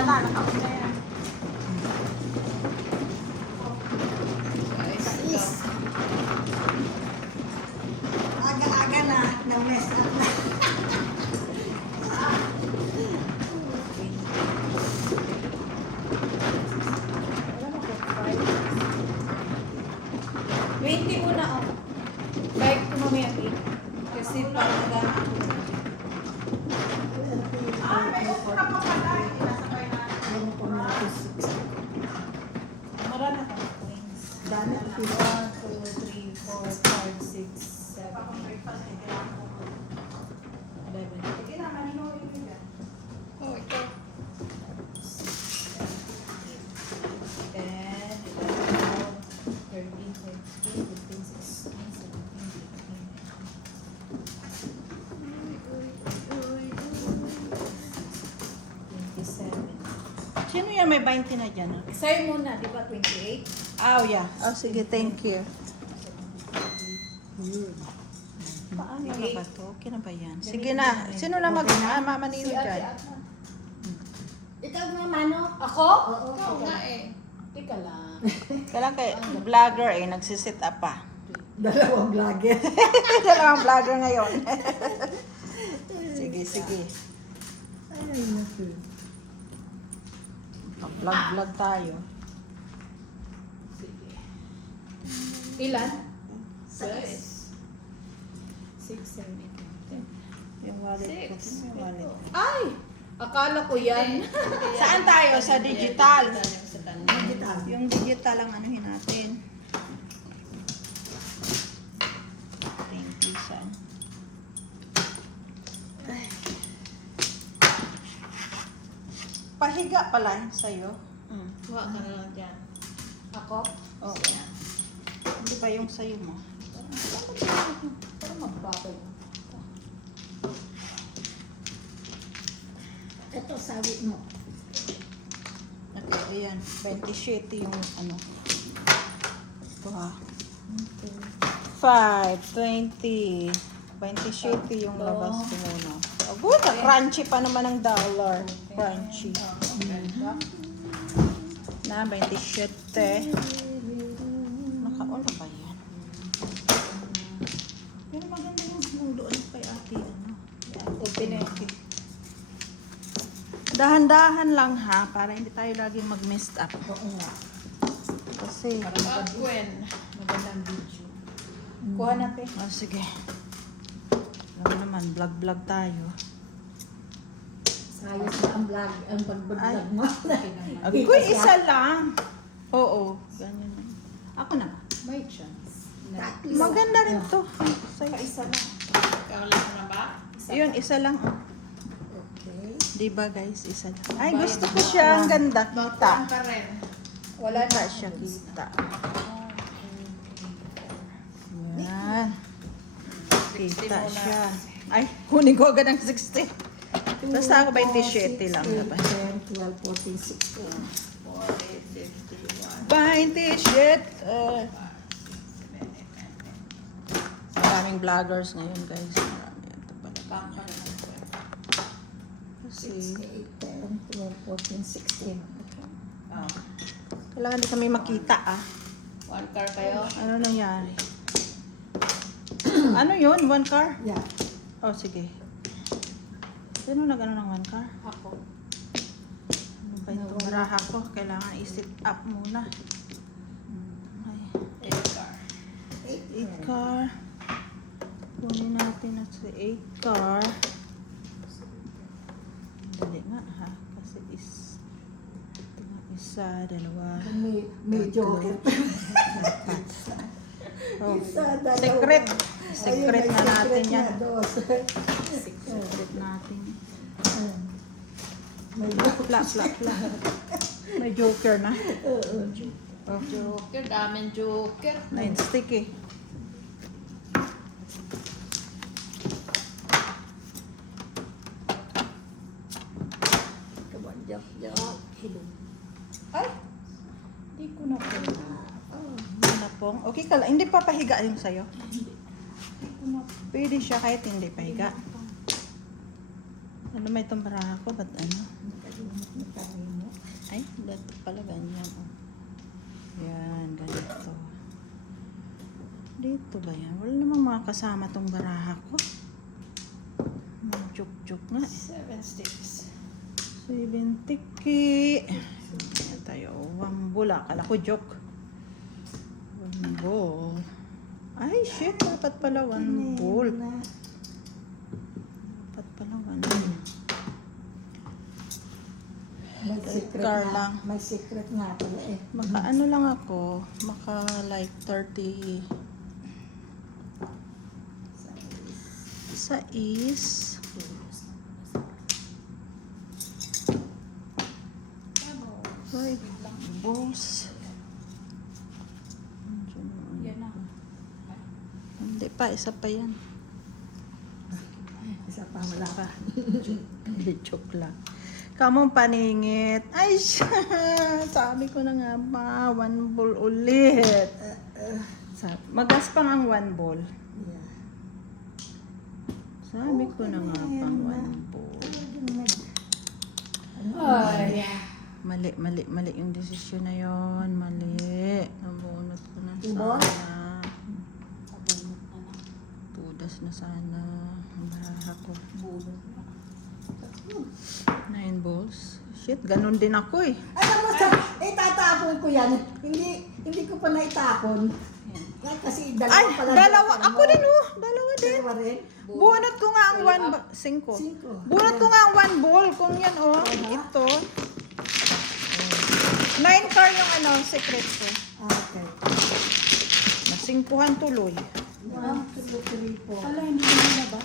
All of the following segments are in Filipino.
na, nakaon na yan. Aga-aga na mess up na. Muna ako. Bike ko mamaya eh. Kasi parang gano'n. Meron ko na pa pala. Inasakay na. Marami ka. Dami ang 1, 2, 3, 4, 5, 6, 7, 8, 11. Sige na, manino yun yan. Oh, ito. 27. Sino yan may 20 na dyan? Ah? Sa'yo muna, di ba 28? Oh, yeah. Oh, sige, thank you. Paano na ba to? Okay na ba yan? Sige na. Sino na mamanilo dyan? Ikaw nga, Mano. Ako? Oo, Ikaw nga eh. Teka lang. Kailan kay vlogger eh, nagsisit up pa. Dalawang vlogger. Dalawang vlogger ngayon. Sige, sige. Ay, naku. Vlog tayo. Sige. Ilan? 6, 7, 8, 9, 10. Yung wallet ko. Six. Yung wallet. Ay! Akala ko yan. Saan tayo? Sa digital. Digital. Yung digital ang anuhin natin. Thank you, son. Pahiga pala sa'yo. Huwag ka na lang dyan. Ako? Oo. Hindi ba yung sa'yo mo? Para magbabay. Ito, sabi mo. Okay, ayan. 27 yung ano. Ito ha. 5, 20. 27 yung labas ko muna. Oh, good. Crunchy pa naman ang dollar. Crunchy. Na, 27. Nakaon na ba yan? Pero maganda yung doon kay ate. Ano? Open eh. Dahan-dahan lang ha, para hindi tayo laging mag-messed up. Oo nga. Kasi, Gwen. Magandang video. Kuha natin. oh, sige. Ano naman, vlog-vlog tayo. Sayos na ang vlog, ang pag-vlog mo. Agoy, isa lang. Oo, ganyan lang. Ako na. May chance. Tatlo. Maganda rin to. Sa'yo. Isa lang. Kakalas na ba? Yun, isa lang. Okay. Diba guys, isa lang. Ay, gusto ko siya. Ang ganda. Kita. Ka rin. Wala na siya kita. Yan. Kita siya. Ay, kunin ko agad ang 60. Basta ako 27 lang. 10, 12, 14, 16. 27. Maraming vloggers ngayon guys. Marami. Ito pala. Kasi, 8, 10, 12, 14, 16. kailangan di kami makita ah. One car kayo? Ano nangyari? Ano yun? One car? Yeah. Oh, sige. Sino nag-ano ng one car? Ako. Ano ba itong raha ko? Kailangan i-sit up muna. Ay, 8 car. 8 car. Kunin natin at sa 8 car. Dali nga ha. Kasi ito nga, isa, dalawa. May joker. Oh, Isa, dalawa. secret. Ayun, Secret may na natin secret yan. na, dos. Secret natin. May Pla, pla, pla. May joker na. Oh, Joker. Daming joker. 9 stick eh. kabandyak. Ay! Hindi ko na po. Hindi na pong. Okay ka lang. Hindi pa pahiga yung sa'yo. Hindi ko na. Pwede siya kahit hindi pahiga. Ano may itong baraha ko? Ba't ano? Nakalimot na tayo mo. Ay, dito pala ganyan. Oh. Yan, ganito. Dito ba yan? Wala namang mga kasama tong baraha ko. Juk-juk nga. 7 sticks. 7 tiki. Yan tayo. Wambula. Akala ko joke. Wambol. Ay, shit. Dapat pala wambol. Dapat pala wambol. May secret Car nga. lang. May secret nga pala eh. Maka ano lang ako. Maka like 30. Sa is. Right. Balls. Yan na. Hindi pa. Isa pa yan. Isa pa wala pa. Hindi, joke lang. Kamong paningit. Ay, siya. Sabi ko na nga ba, 1 ball ulit. Magaspang ang 1 ball. Yeah. Sabi ko na nga pang 1 ball. Ay. Mali yung desisyon na yon. Mali. Nabunot ko na Ibon? sana. Abunot na lang. Tudas na sana. Ang baraha ko. Bulot na. 9 balls. Shit, ganun din ako eh. Alam mo sa, itatapon ko yan. Hindi ko pa naitapon. Yan. Yan kasi Ay, pala. dalawa. Ako din oh. Dalawa din. Dalawa rin. Bunot ko nga ang 5. 5. Bunot ko nga ang 1 ball. Kung yan oh. Ito. 9 car yung ano, secret ko. Okay. Nasingkuhan tuloy. 1, 2, 3, 4. Ala, hindi ko na ba?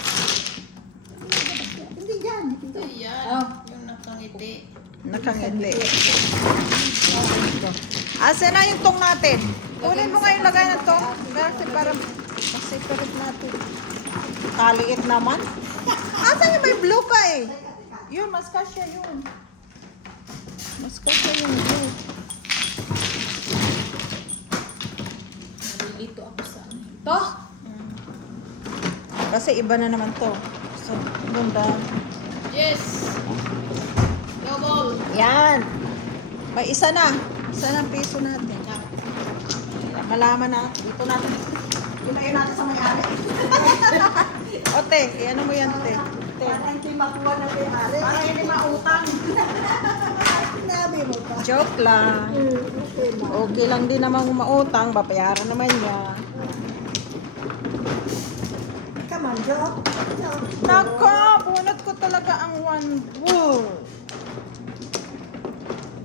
Hindi yan. Ito. Ayan. Yung nakangiti. Nakangiti. Asa na yung tong natin? Kunin mo nga yung lagay ng tong. Kasi para separate natin. Kaliit naman. Asa yung may blue ka eh? Yun, mas kasya yun. Mas kasya yung blue. Nalilito ako sa ano. Ito? Kasi iba na naman to. So, ganda. Yes! Double! Yan. May isa na. Isa na ang piso natin. Malaman na. Dito natin. Ilayin natin sa may-ari. O, te. Ano mo yan, te? Te. Para hindi makuha na may-ari. Para hindi mautang. Sinabi mo pa. Joke lang. Okay na. Okay lang din naman mautang. Babayaran naman niya. Come on, Jo. Nako! Bunot ko talaga ang 1 bull.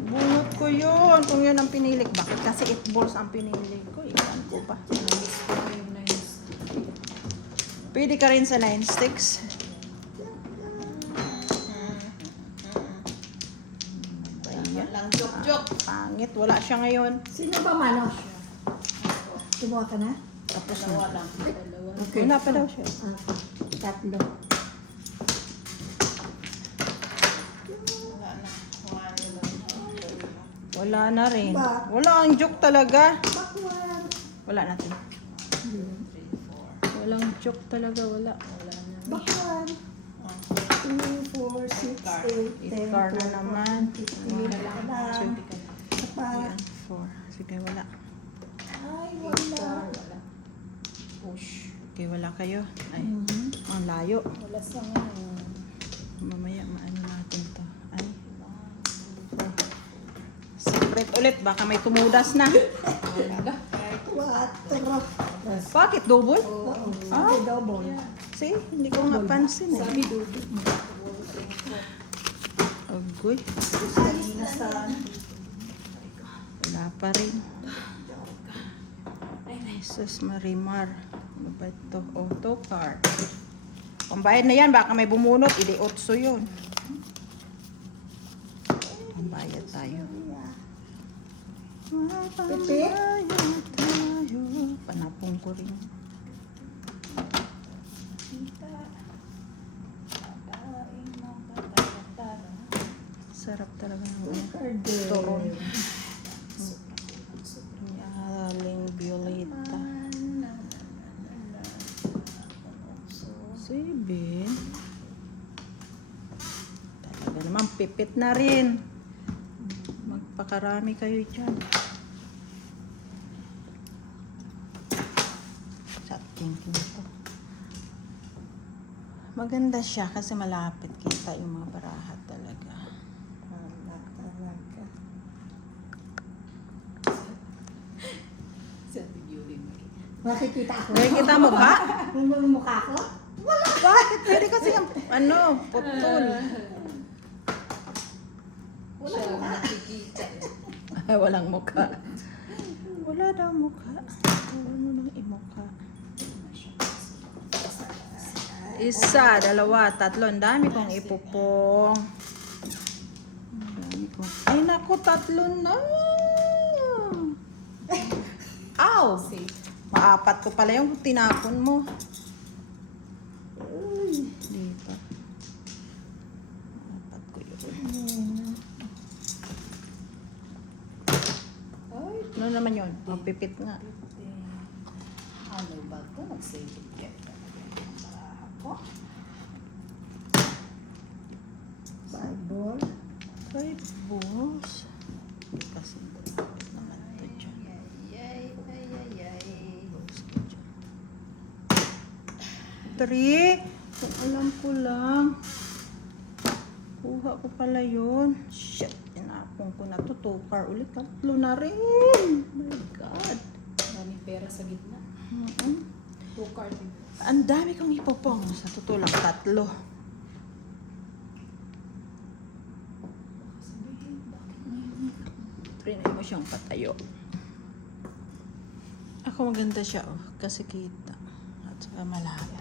Bunot ko yun. Kung yun ang pinili ko. Bakit kasi 8 balls ang pinili ko? Iwan ko pa. Pwede ka rin sa 9 sticks. Lang joke-joke. Pangit. Wala siya ngayon. Sino ba mano? Kumuha ka na? Tapos na. Dalawa lang. Dalawa. Okay. Wala pa daw siya. Tatlo. Wala na. Wala na. Wala na rin. Ba? Wala ang joke talaga. Bakwan. Wala natin. Walang joke talaga. Wala. Wala na. Bakwan. 2, 4, 6, 8, 10, Car na naman. 15. Wala. Pa. Ayan, 4. Sige, wala. Ay, wala. Push. Okay, wala kayo. Ay, Mhm. ang layo. Wala sa ngayon. Mamaya, maano natin to. Ay. Secret ulit. Baka may tumudas na. Wala. 4. Bakit? Double? Ah, double. See? Hindi ko nga pansin eh. Sabi dudu. Agoy. Wala pa rin. Jesus Marimar. Ano ba ito? Auto car. Pambayad na yan. Baka may bumunot. Idi 8 yun. Pambayad tayo. Pipi? Panapong ko rin. Sarap talaga ng turon. Aling Violeta. 7. Malapit na rin. Magpakarami kayo dyan. Sa tingin ko. Maganda siya kasi malapit kita yung mga baraha talaga. Talaga. Sa video din mo. Makikita ako. Nakikita mo ba? Yung mukha ko? Bakit? Pwede kasi yung, putol. Siya nakikita. Ay, walang mukha. Wala daw mukha. Wala mo nang imukha. Isa, dalawa, tatlo. Ang dami kong ipupong. Ang dami kong... Ay, naku, tatlo na. Ow! Safe. Maapat ko pala yung tinapon mo. Dito. Maapat ko yun. Ay, Ano naman yun? Mapipit nga. ano ba ito? Nag-save it yet. Ako? Bible. Five balls. Kasi malapit naman ito dyan. Ay. Balls ko dyan. 3. Kung alam ko lang. Kuha ko pala yun. Shit. Inapong ko na to. 2 car ulit. 3 na rin. Oh my God. Maraming pera sa gitna. Mm-mm. 2 card. Ang dami kong ipopong. Sa totoo lang, 3. Sabihin, bakit ngayon? Trinay mo siyang patayo. Ako maganda siya, oh. Kasi kita. At saka malapit.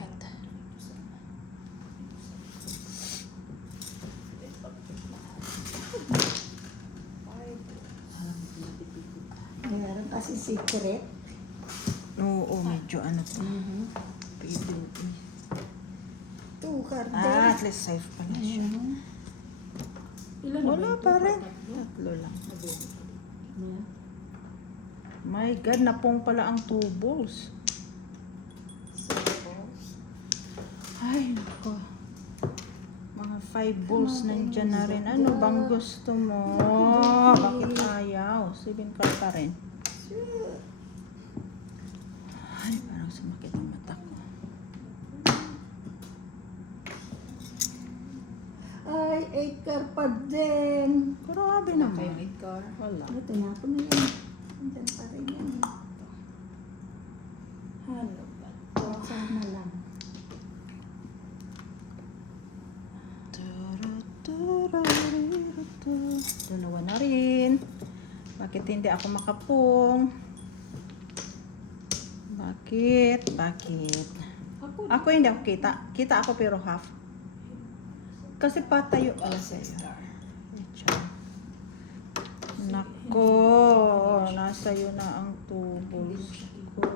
Meron kasi secret. Oo, medyo ano to. Pwede. Two card. Ah, at least safe pala siya. Ilan na ba Wala yung pa 2 rin. card? 3 lang. Yan. My God, napong pala ang 2 balls. Ay, nako. Mga 5 balls nandyan na rin. Ano bang gusto mo? Bakit ayaw? 7 card pa rin. Ay, parang sumakit ang mata ko. Ay, 8 card pa din. Grabe Kayo naman. need car. Wala. Ito na ako na yan. Andyan pa rin yan. Ano ba? Sana lang. Dalawa na rin. Bakit hindi ako makapong? Bakit? Ako hindi ako kita. Kita ako pero half. Kasi patayo pala sa'yo. Nako, nasa'yo na ang 2 balls ko.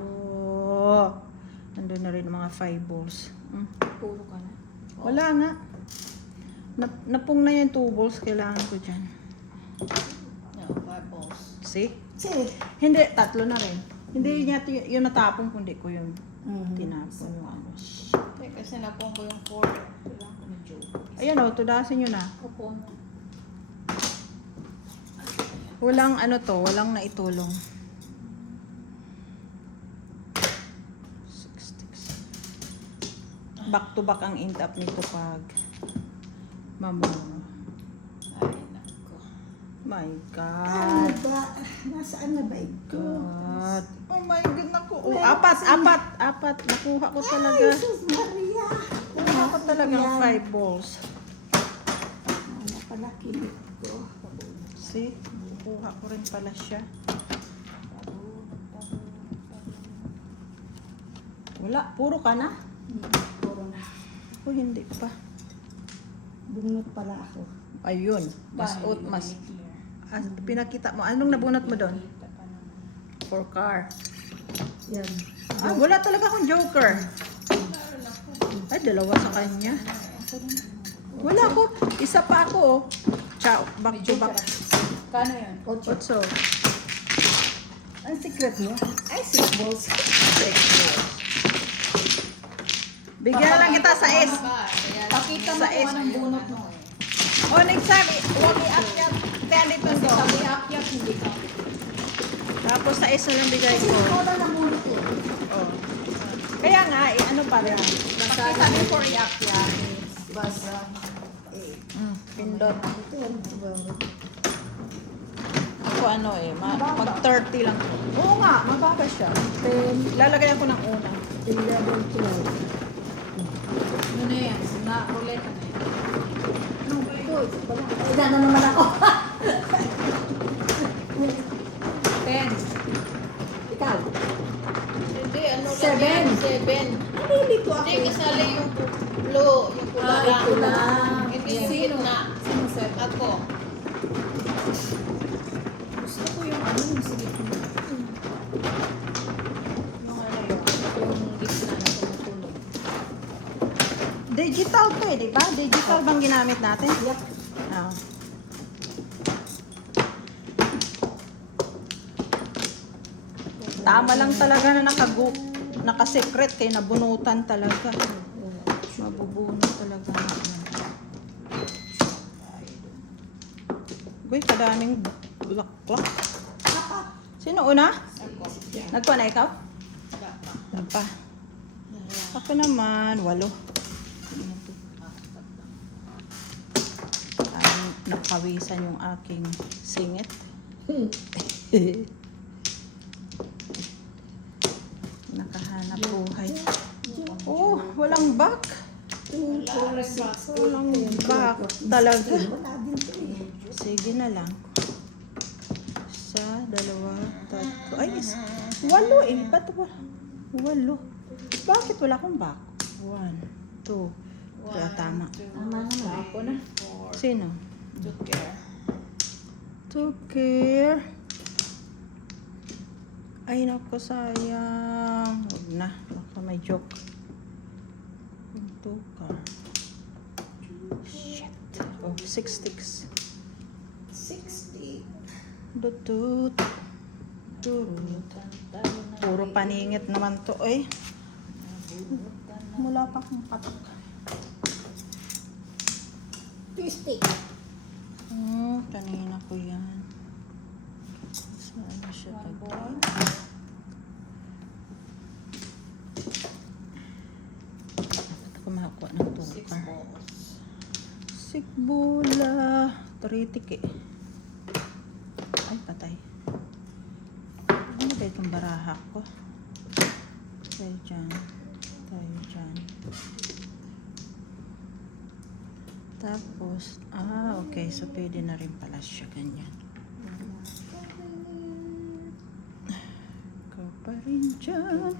Nandun na rin mga 5 balls. Puro ka na. Wala nga. Napong na yung 2 balls. Kailangan ko dyan. No, 5 balls. See? Che. Hindi, 3 na rin. Hindi niya yung natapong, kundi ko yung Mhm. tinapon yung ano. Eh, kasi napong ko yung 4. Kailangan ko ng joke. Ayan o, tudasin nyo na. Kupon. Walang ano to, walang naitulong. 6 sticks. Back to back ang end up nito pag mamuno. Ay, nako. My Ano God. ba? Nasaan na ba ito? God. Oh my God, naku. Oh, apat. Nakuha ko talaga. Ay, Jesus Maria. Nakuha ko talagang 5 balls. Ano pala kilit ko? See? Nakuha ko rin pala siya. Wala, puro ka na? Puro na. Ako hindi pa. Bunot pala ako. Ayun, mas pinakita mo. Anong nabunot mo doon? For car. Yan. Ah, wala talaga akong joker. Ay, dalawa sa kanya. Wala ko. Isa pa ako. Oh. Ciao. Back to back. Kano yan? Ocho. Otso. Ang secret mo? Ay, 6 balls. Bigyan lang kita sa S. Pakita mo Sa kung S. anong bunot mo eh. O, next time, huwag i-akyat. Kaya dito Kasi to. kami akyat, hindi ka. Tapos sa isa lang bigay Kasi ko. ikaw na namulot eh. Oh. Kaya nga, ano pa rin. Basta sabi for iakyat. Basta. Pindot. Ito yan. Ako ano mag-30 lang. Oo nga, mababa siya. 10, Lalagay ako ng una. 11, 12. Ano na yan? Na, ruleta na yan. Ano ba ito? Wala. Ay, na naman ako. 10. Ikaw. Hindi, ano lang Seven. yan, 7. Nalilito ako. Hindi, kasali yung blue, yung pula lang. ito lang. Hindi Yes. yung gitna. Sino seven? Ako. Gusto ko yung ano, yung sige ko. Yung ano yung gitna na tumutunog. Digital to di ba? Digital bang ginamit natin? Yep. Ah. Tama lang talaga na naka-secret kay nabunutan talaga. Mabubunot talaga. Uy, kadaming black. Sino una? Ako. Nagpa na ikaw? Nagpa. Ako naman, 8. Nakawisan yung aking singit. Nakahanap buhay. Oh, walang back. Walang back talaga. Wala din ito eh. Sige na lang. Isa, 2, 3. Ay, 8 eh. Ba't 8? Bakit wala akong back? 1, 2. Kaya tama. Tama naman. Ako na. Sino? Took care. Took care. Ay, naku, sayang. Huwag na. Baka may joke. Took care. Shit. Oh, 6 sticks. 60. Dutut. Turut. Puro paningit naman to, eh. Mula pa kong patok. 50. Kanina ko yan. Saan siya pag dapat kumakuha ng 6 tukar. balls. Sikbula. 3 tiki. Ay, patay. Ano ba itong baraha ko? Tayo dyan. Tayo dyan. Tapos, okay. So, pwede na rin pala siya ganyan. Ikaw pa rin dyan.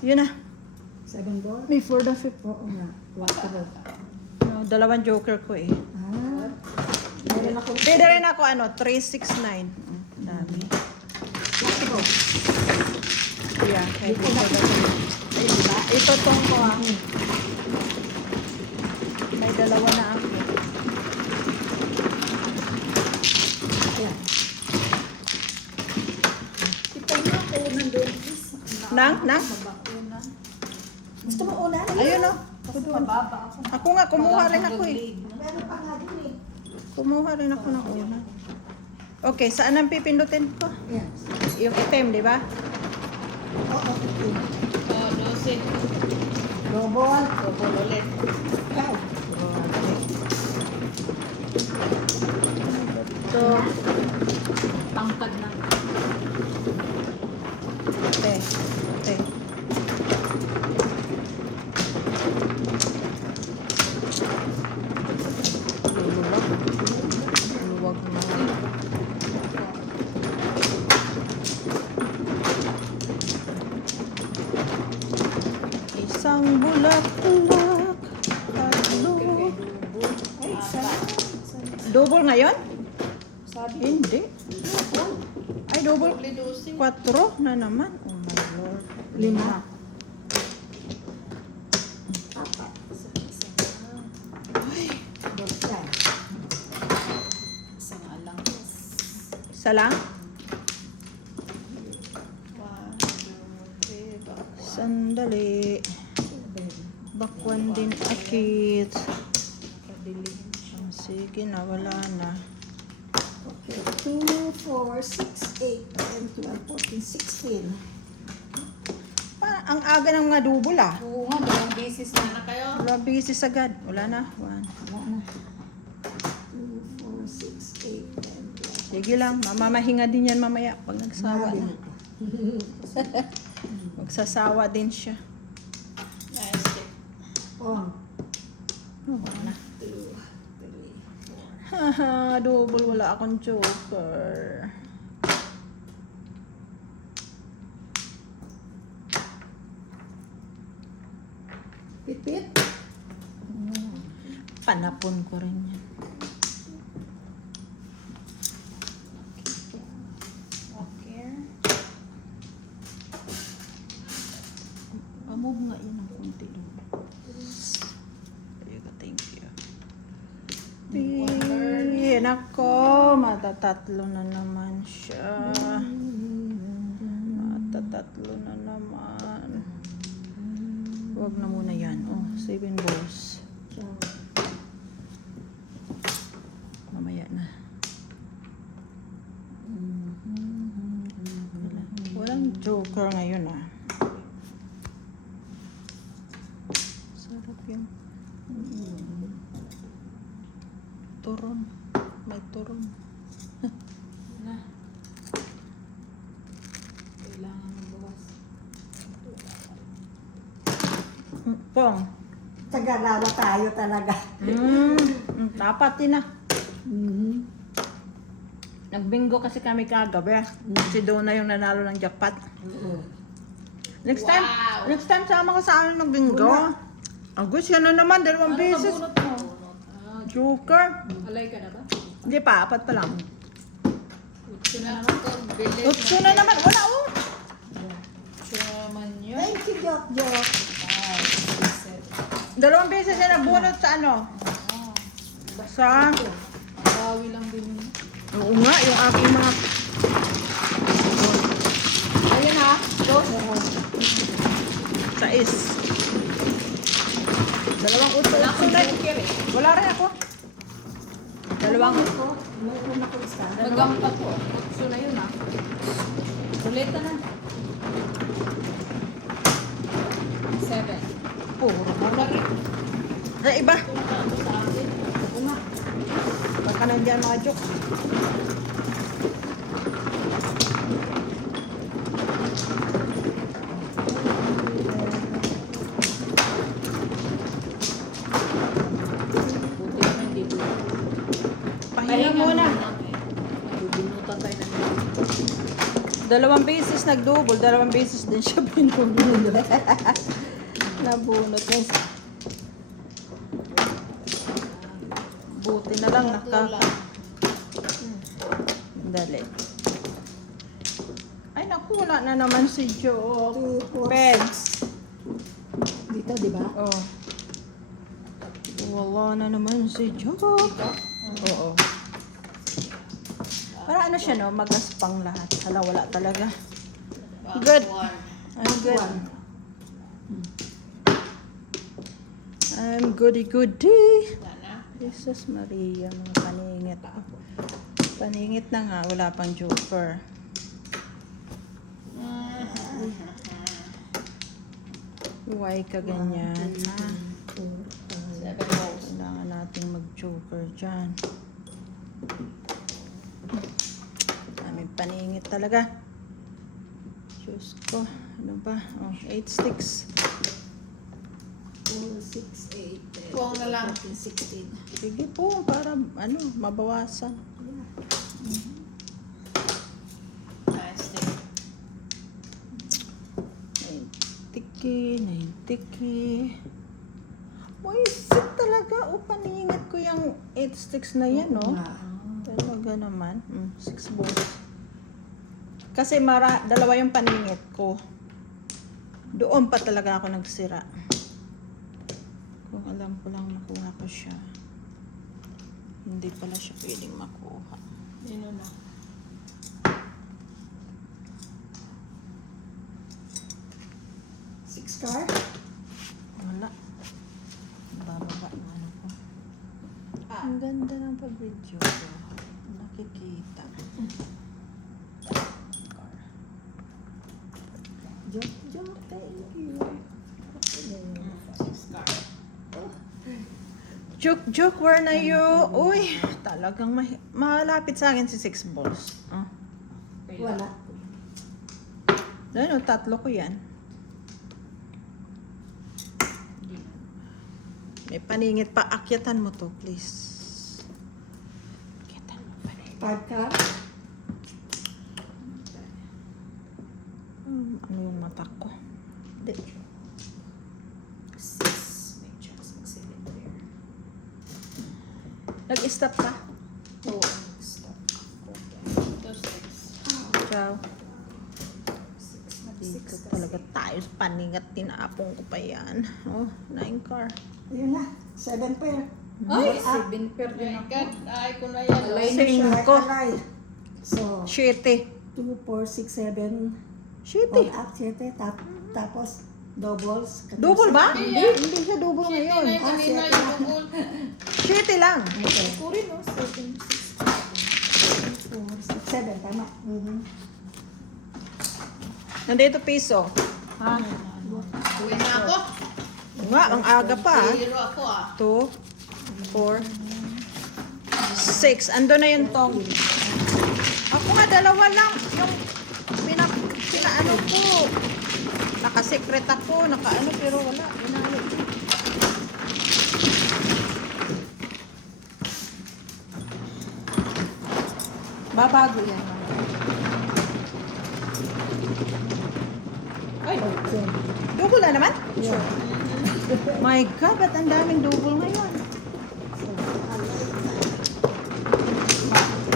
Yun na. 7 ball? May 4 na 5. Oo nga. 4. No, 2 joker ko eh. Ah. Meron ako. Pwede rin ako 369. Dami. Yeah, kahit ito Ay, diba? ito tong ko May 2 na ako. Ayan. Ito na ako nandun. Nang? Gusto mo una? Ayun o. Mababa ako. Ako nga, kumuha rin ako eh. Meron pa nga din eh. Kumuha rin ako ng una. Okay, saan ang pipindutin ko? Ayan. Yung item, di ba? Oo. Oh, 12. Double. Double ulit. Ikaw. So, Tangkad na. okay. Luwag na. Isang bulaklak. Tatlo. Ay, sana. Double ngayon? Sabi, Hindi. Ay, double. Double 12. 4 na naman. Oh my Lord. 5. Basta. isang alang. Isa lang? 1, 2, 3, back 1. Sandali. Bakwan din akit. bilihin siya. Sige na, wala na. Okay, 2, 4, 6, 8, 10, 12, 14, 16. Parang ang aga ng mga double ah. Oo nga, dalawang beses na. Na kayo? Wala bisis agad. Wala na. 1. Wala na. 2, 4, 6, 8, 10, 12. Sige lang, mamamahinga din yan mamaya pag nagsawa na. Magsasawa din siya. Nice stick. Oh, Wala na. 2, 3, 4. Haha, double wala akong joker. Pipit. Panapon ko rin yan. Okay. Move nga yun ang kunti doon. Thank you. Nako, matatatlo na naman siya. Matatatlo na naman. Huwag na muna yan. Oh, 7 balls. Mamaya na. Walang joker ngayon ah. Sarap yung turon. May turon. Na. Kailangan magbawas. Pong. Tagalawa tayo talaga. Dapat din ah. Mm-hmm. Nagbingo kasi kami kagabi. Si Donna yung nanalo ng jackpot. Oo. Next time, Wow. next time sama ka sa amin magbingo. Agus, yan na naman, 2 beses. Bunot mo. Joker. Alay ka na ba? Hindi pa, 4 pa lang. Utso na naman. Bilis Utso na naman, wala oh. Utso naman yun. Thank you, Jok Jok. 2 beses na nabunot sa ano? Sa, Bawi lang din yun. oo nga, yung aking mga, Ayun ha. Dos. sa is. 2 utso Wala na. akong joker eh. Wala rin ako. 2. Ko, mayroon ako isa. Nagampat ko. Utso na yun ha. Ruleta na. 7. Puro. Wala rin. Sa iba. Sa akin. Una. Baka nandiyan mga joke. Buti naman dito. Pahinga muna. Mabubunutan tayo ng 2 beses nag-double, 2 beses din siya binubunot. Nabunot na siya. Buti na lang Dali. Ay naku, wala na naman si Joe. 2, 4, Pegs. Dito, di ba? Oh. Wala na naman si Joe. Oo. Para ano siya no, magaspang lahat. Hala, wala talaga. Good. I'm good. I'm goody-goody. Jesus Maria, mga paningit ko. Paningit na nga, wala pang joker. Why ka ganyan, ha? 7 balls. Kailangan nating mag-joker dyan. Daming paningit talaga. Diyos ko, ano ba? Oh, 8 sticks. 4, 6, 8, 10, Kuwang na lang. 14, 16. Sige po, para ano, mabawasan. Nice stick. 90 tiki. Uy, sit talaga. O, paningit ko yung 8 sticks na yan, no? Talaga naman. 6 balls. Kasi 2 yung paningit ko. Doon pa talaga ako nagsira. Kung alam ko lang nakuha ko siya. Hindi pala siya pwedeng makuha. Yun na. Six card? Wala. Bababa na ano ko. pag video ko, nakikita. Joke, thank you. Six card. Joke, where na you? Uy, talagang malapit sa akin si 6 balls. Oh. Wala. Ano, 3 ko yan. May paningit pa. Akyatan mo to, please. Akyatan mo paningit. 5 card. Ano yung mata ko? Hindi. 6. May chance mag-7 pair. Nag-stop ka? Oo. Stop. Two, six. Ciao. 6. Dito Nag-6 talaga tayo sa paningat. Tinapong ko pa yan. Oh, 9 car. Ayun na. 7 pair. Ay! Up. 7 pair din My ako. God, ay ko na yan. Alay na siya. Cinco. Alay. So, 7. 2, 4, 6, 7. 7. All up, 7. Tapos, doubles. 14. Double ba? Hindi. Hindi siya double Shit, ngayon. na yung kanina yung bukol. 7 lang. Okay. Ako rin, no? 7, 6, 4, 6, 7. Tama. Nandito piso. Ha? Uwi na ako. Nga, ang aga pa. Zero ako ah. 2, 4, 6. Ando na yung tong. Ako nga, 2 lang. Yung pinaano ko. Naka-secret ako. Naka-ano, pero wala. Inalo. Babago yan. Ay, Double na naman? Yeah. My God, ba't ang daming double ngayon?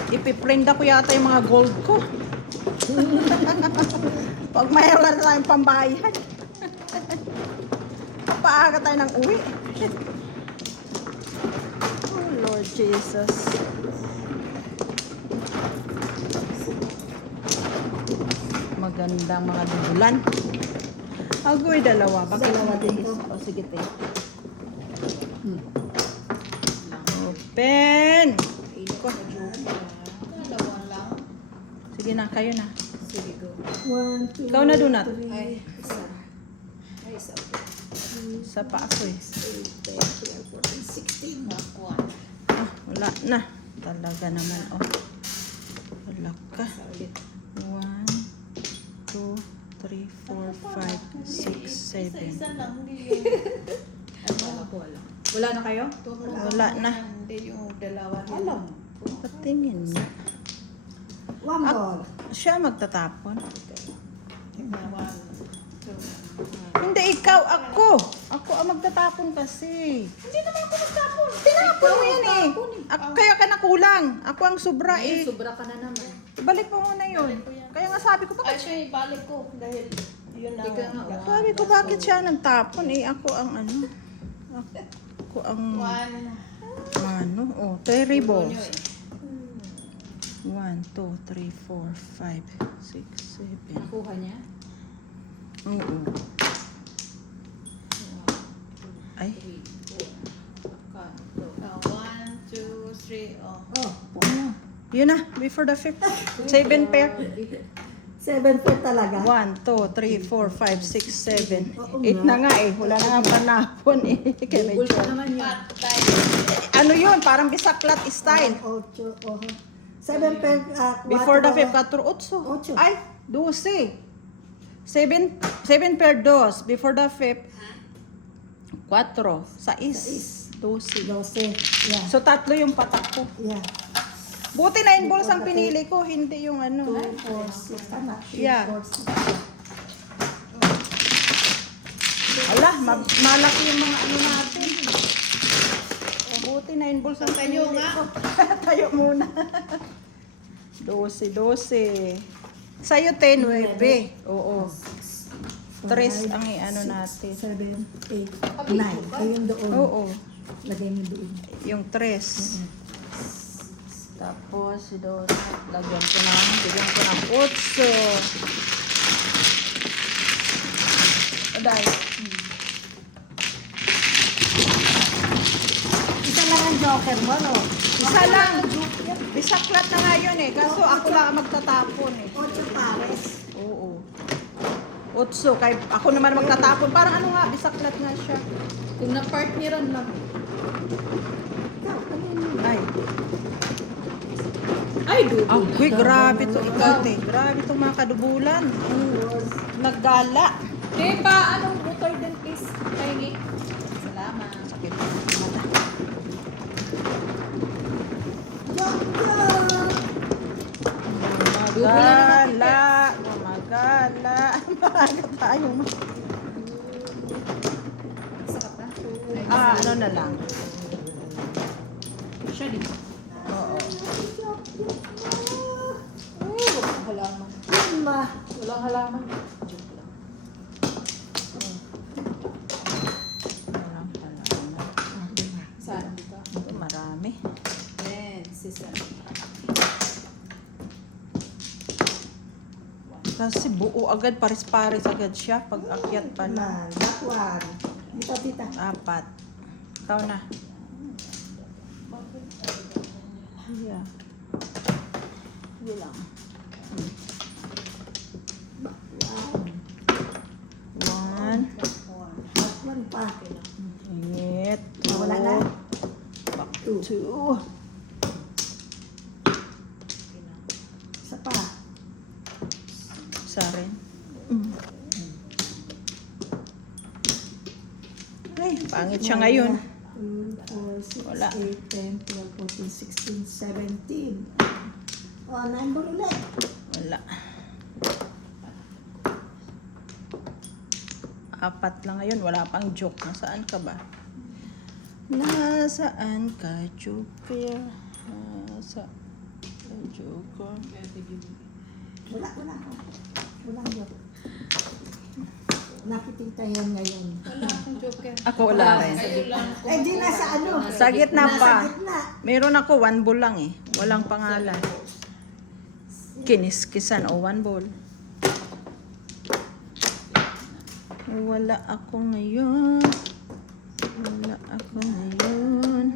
Ipiprint ako yata yung mga gold ko. Pag mayroon na tayong pambayad. Papaaga tayo ng uwi. Oh, Lord Jesus. Magandang mga dubulan. Agoy, 2. Bakit Dalawa din to. O, sige, te. Open! Ko. Dalawa lang. Sige na, kayo na. sige, go. 1, 2, Ikaw na, Donut. Ay, isa. Ay, isa. Sa pa ako eh. 8, 10, 12, 14, 16. Nakuha. Ah, wala na. Talaga naman, oh. Wala ka. Isa ulit. 1, 2, 3, 4, 5, 6, 7. Isa lang. Hindi yung... Wala. Wala na kayo? Wala na. Hindi yung dalawa. Alam. Patingin niya. 1 ball. Siya magtatapon. One, two. Hindi, ikaw. Ako. Ako ang magtatapon kasi. Hindi naman ako magtapon. Tinapon mo yan eh. Kaya ka nakulang. Ako ang sobra Ay, eh. sobra ka na naman. Balik mo muna yun. Balik ko yan. Kaya nga sabi ko, Ay, bakit siya ibalik ko. Dahil yun ang... Ika nga, Sabi ko, bakit siya nagtapon eh? Ako ang ano? Ako ang One. ano? Oh, 3 Nyo balls. eh. 1, 2, 3, 4, 5, 6, 7. Nakuha niya? Oo. Ay, One, two, three, oh. Oh, paano? yun na. Before the 5th. 7 pair. 7 pair talaga. 1, 2, 3, 4, 5, 6, 7. Oo 8 na nga eh. Wala na nga panahon eh. Kaya Double medyo. pa naman yun. Patay. Ano yun? Parang bisaklat style. 8, oh. 7 pair. Before the 5th, 4, 8. 8. Ay, 12. 7 pair 2. Before the 5th, 4. 6. 12. 12. Yeah. So, 3 yung patak ko. Yeah. Buti 9 balls ang pinili ko, hindi yung ano. 2, 4, 6. Tama. 3, Yeah. 4, 6. Ala, malaki yung mga ano natin. Buti 9 balls ang Tayo pinili nga. ko. Tayo muna. 12. Sa'yo 10, 9. Oo. 3 ang i-ano natin. 7, 8, 9. Ayun doon. Oo. Lagay mo doon. Yung 3. Tapos, doon, bigyan ko ng 8. Aday. Isa lang ang joker mo, no? Isa lang. Bisaklat na nga yun eh. Kaso ako lang ang magtatapon eh. 8 pares. Oo. Otso. Kay ako naman magtatapon. Parang ano nga, bisaklat nga siya. Kung na-partneran lang. Ikaw, kanino? Ay. Ay, dugo. Uy, grabe to. Ikaw, te. Grabe to mga kadubulan. Naggala. Eh, pa, anong motor din, please? Pahingi. Salamat. Sakit. Joker! Magala. Magala. Maaga tayo. Sarap na. Ano na lang. Siya din. Oo. Walang halaman. Lima. Walang halaman. Joke lang. Saan dito? Marami. Yan, sisa. Kasi buo agad, pares-pares agad siya pag akyat pa lang. That one. Dito, tita. 4. Ikaw na. Yeah. Sige lang. One. That one pa. Eight. Wala na? Back Two. two. Isa pa. Isa rin. Ay, pangit siya ngayon. 2, 4, 6, Wala. 8, 10, 12, 14, 16, 17. O, 9 ball ulit. Wala. 4 lang ngayon. Wala pang joke. Nasaan ka ba? Nasaan ka, Joker? Nasaan ka, Joker? Wala. Walang joke. Nakitita yan ngayon. Wala akong joker. Ako wala rin. Kayo lang. Eh, di nasa ano? Sa gitna Nasa pa. gitna. Meron ako 1 ball lang eh. Walang pangalan. Kiniskisan o 1 ball. Wala ako ngayon. Wala ako ngayon.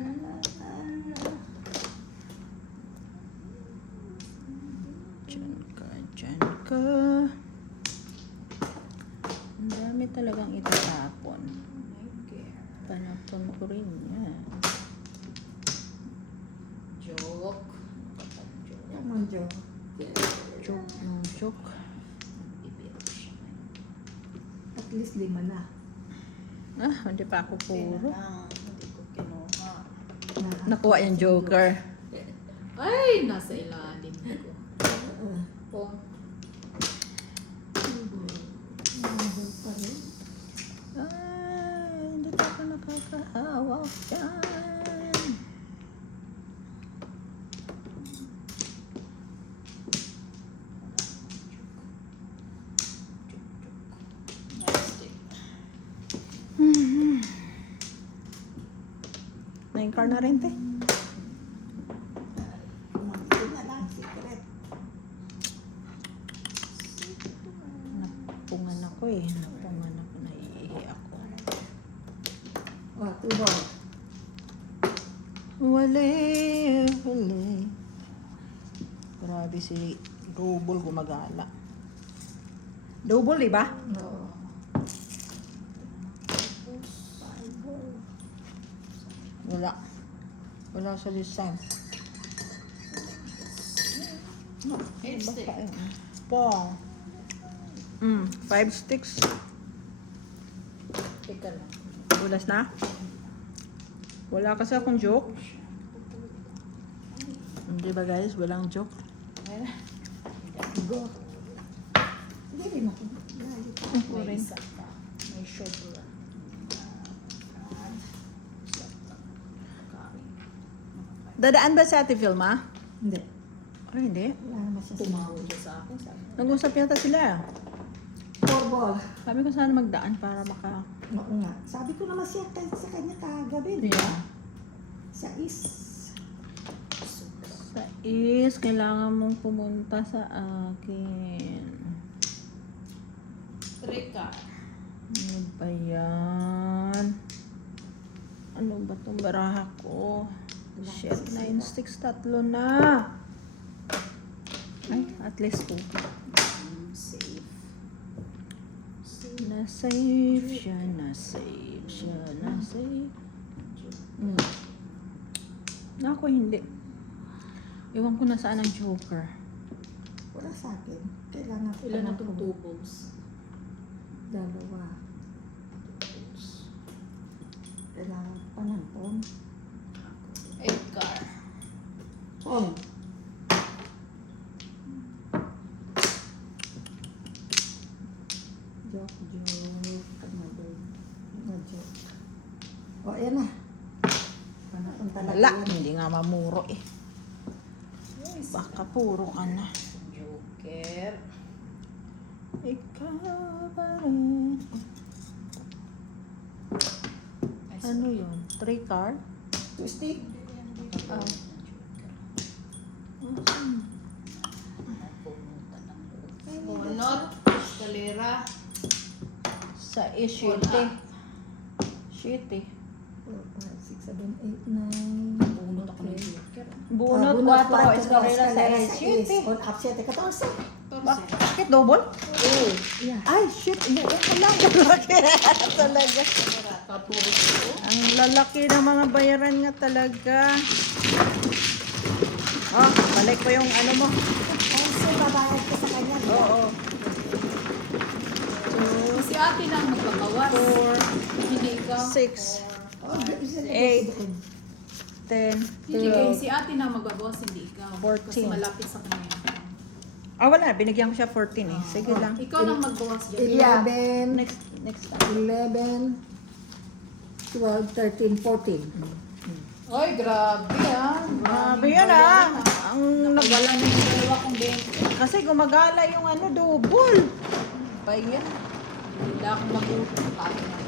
Diyan ka, diyan ka. Ang dami talagang itatapon. Panapon ko rin yan. Joke. Come on, joke. Joke, no joke. At least 5 na. Ah, hindi pa ako puro. Hindi ko kinuha. Nakuha yung Joker. Ay, nasa ilalim ko. Pong. Pa rin. Ay, hindi ako nakakahawak dyan. Na-incar na rin, te. Ito na lang, secret. Napungan ako eh. Napungan ako. Naiihi ako. O, 2 ball. Wali. Grabe si Double gumagala. Double, di ba? Oo. 5 ball. Wala. Wala sa lisan. Eight stick. Pong. 5 sticks. Teka lang. Ulas na? Wala kasi akong joke. Hindi ba guys? Walang joke. Go. Hindi rin ako. Ako rin. Isa pa. May shoulder. Dadaan ba si Ate Vilma? Hindi. Ay, hindi. Wala naman siya Tumawag siya sa akin. Sabi ko, Nag-usap yata sila. 4 ball. Sabi ko sana magdaan para maka... Oo nga. Sabi ko naman siya sa kanya kagabi. Di Yeah. ba? Sa is. Sa is, kailangan mong pumunta sa akin. Trika. Ano ba yan? Ano ba itong baraha ko? Shit, 9 sticks, tatlo na. Ay, at least 2. Safe. Na-save siya, na-save siya, na-save. Ako hindi. Iwan ko na saan ang joker. Wala sa akin. Kailangan ko Ilan na pa itong ng tubos? dalawa. Kailangan ko pa ng pom. Edgar. Pom. Joke. Another. Joke. O, ayan na. Panakon talaga Wala, yan. hindi nga mamuro eh. Baka puro ka na. Joker. Ikaw pa rin. Ano yun? 3 card? Twisty. Oh. Bunot. Escalera. Sa ishite. Shite. 4, 5, 6, 7, 8, 9. Bunot ako ng joker. Bunot, 4, escalera sa ishite. On up 7, 14. Bakit double? Oh, yeah. Ay, shit. Buo ko lang. Lalaki talaga. Tapos ito. Ang lalaki ng mga bayaran nga talaga. Oh, balik ko yung ano mo. And so, babayad ko sa kanya. Oo. Si ate lang magbabawas. 4, Hindi ikaw. 6, Oh, isa na 8. doon. 10, Hindi kayo. 12. Si ate na magbabawas, hindi ikaw. 14. Kasi malapit sa kanya. Ah, wala. Binigyan ko siya 14 eh. Sige lang. Ikaw lang magbawas dyan. 11, Next time. 11, 12, 13, 14. Ay, grabe ah. Grabe yan ah. Ang Wala na yung dalawa kong 20. Kasi gumagala yung ano, double. Pa yan. Hindi akong mag-utong tayo na.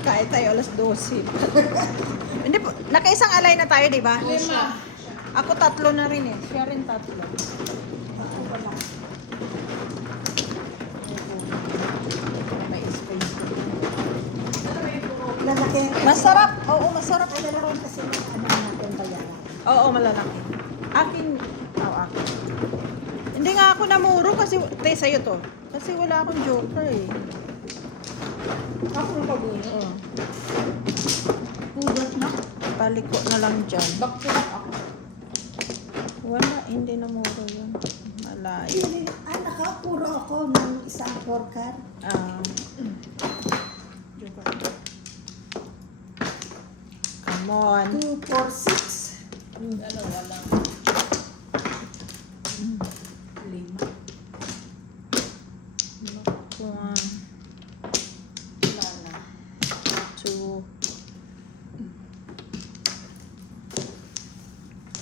Kahit tayo alas 12. Hindi po, nakaisang alay na tayo, di ba? Lima. Ako 3 na rin eh. Siya rin 3. May space. Lalaki. Masarap. Oo, masarap. Ay, lalaki kasi ano natin bayaran. Oo, malalaki. Akin. Akin. Hindi nga ako namuro kasi, sa'yo to. Kasi wala akong joker eh. Ako na pag-uwi. Oo. Pudas na. Paliko na lang dyan. Back to back ako. Wala, hindi namuro yun. Malayo. Nakapuro ako ng isang 4 card. Joker. Come on. 2, 4, 6. Dalawa lang. 5. 1, Wala na. 2.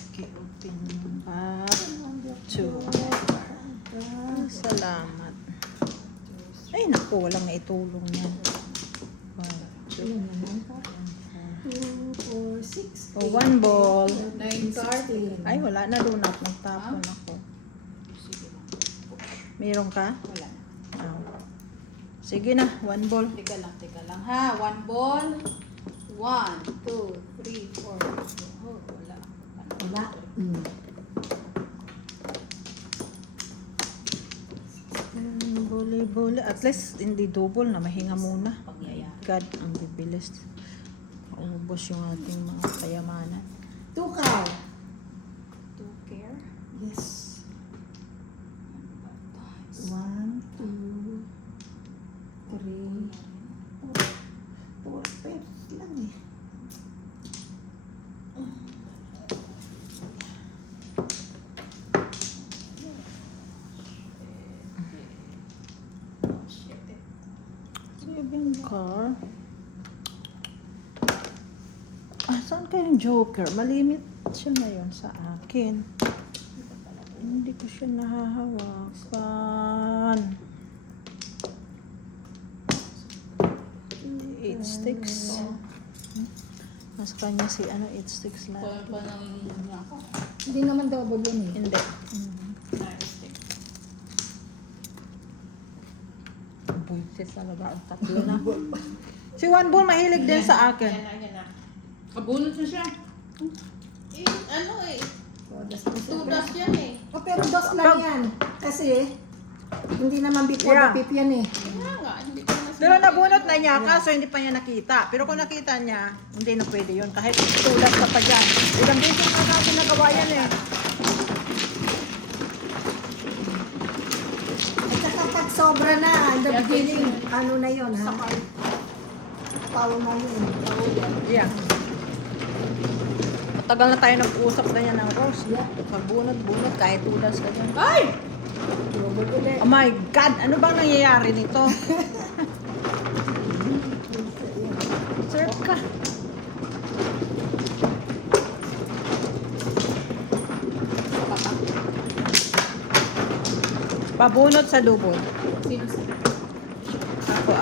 Okay, open back. 2. Salamat. Ay, naku, walang naitulong yan. 1, 2, 2, 4, 6. Oh, 1 ball. 9 card. Ay, wala na doon. Nagtapon ako. Sige lang. Meron ka? Wala na. Oh. Sige na, 1 ball. Teka lang ha. 1 ball. 1, 2, 3, 4. Oh, wala. Wala. Buli. At least, hindi double na. Mahinga muna. Pagyaya. God, ang bibilis. Maubos yung ating mga kayamanan. 2 card. 2 care. Yes. 1, 2, 3, 4 pairs lang eh. Saving car. Saan kayong joker? Malimit siya ngayon sa akin. Hindi ko siya nahahawakan. 8 sticks. Mas kanya si 8 sticks lang. Kaya pa nanginginig na ako. Hindi naman double yun eh. Hindi. Nice. Bullshit talaga ang 3 na. Si 1 ball mahilig din sa akin. Yan na. Kabunot na siya. Eh, ano eh. Oh, das na siya. Tudas yan eh. Oh, pero dos lang yan. Kasi, hindi naman before Yeah. the pip yan eh. Kaya nga, hindi ko na Pero nabunot na niya, kaso hindi pa niya nakita. Pero kung nakita niya, hindi na pwede yun. Kahit tulas ka pa dyan. Ilang beses na natin nagawa yan eh. At saka pag sobra na, in the beginning, ano na yun ha? Power na yun. Yeah. Matagal na tayo nag-uusap ganyan ng Rose. Yeah. Pagbunot-bunot, kahit tulas ka dyan. Ay! Double ulit. Oh my God! Ano bang nangyayari nito? Serve ka. Pabunot sa dubol. Sino sa... Ako.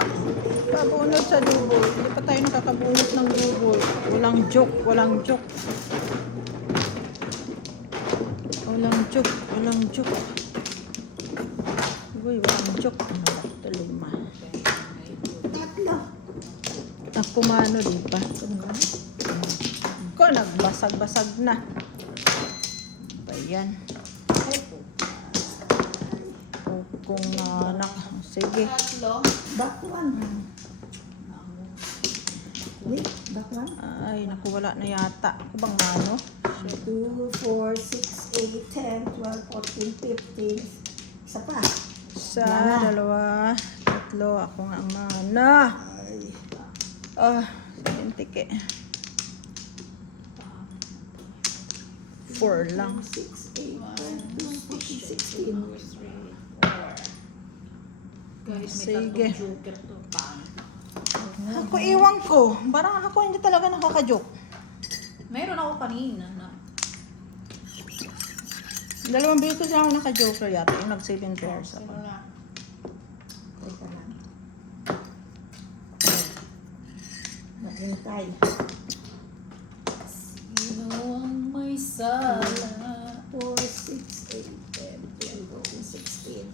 Pabunot sa dubol. Hindi pa tayo nakakabunot ng dubol. Walang joke, walang joke. Walang joke, walang joke. Uy, walang joke. Ano ba? Ito lima. Tatlo. Ako mano, di ba? Ko, nagbasag-basag na. Ba yan? Kung anak. Sige. Tatlo. Back one. Wait, back one. Ay, naku, wala na yata. Ako bang mano? 2, 4, 6, 8, 10, 12, 14, 15. Isa pa. Isa, Wala na. dalawa, tatlo. Ako nga ang mana. Ay. Ah, tike. 4 lang. 6, 8, 10, 12, 14, 16. Guys, may Sige. tatlong joker to. Paano? Ako iwan ko. Parang ako hindi talaga nakaka-joke. Mayroon ako kanina na. Dalawang beses lang ako naka-joker yata. Yung nag-7 pairs ako. Wala. Teka lang. Maghintay. Sino ang may sala? 4, 6, 8, 10, 12, 14, 16.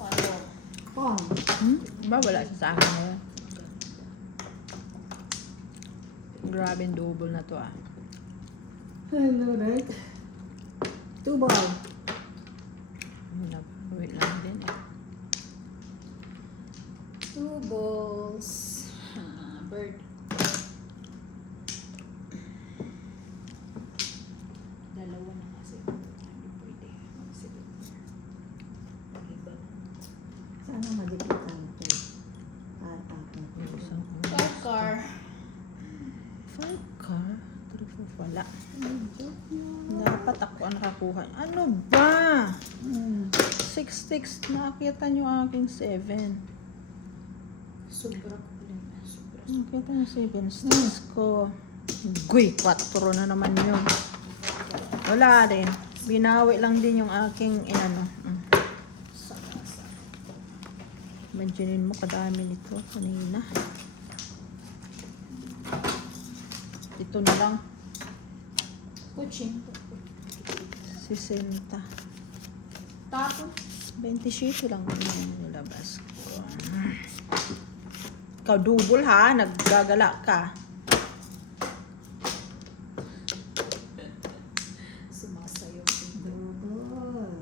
Ano? Pong. Ba, wala siya sa akin ngayon. Grabe yung double na to ah. Hello, right? 2 ball. Wait lang din eh. 2 balls. Bird. Dalawa na kasi. Hindi pwede. Mag-7. Iba. Sana madikitan ko. Ay, ako. Five car. 5 car? 3, 4, wala. Dapat ako ang nakakuha. Ano ba? 6 sticks. Nakakita niyo aking 7. Sobra problema. Sobra. Nakita niyo 7 sticks ko. Guy, 4 na naman yun. Wala rin. Binawi lang din yung aking inano. Imaginin mo kadami nito kanina. Ito na lang. Kuching. 60. Tapos. 27 lang yung nilabas ko. Ikaw double ha, naggagala ka. Sumasayaw. Double.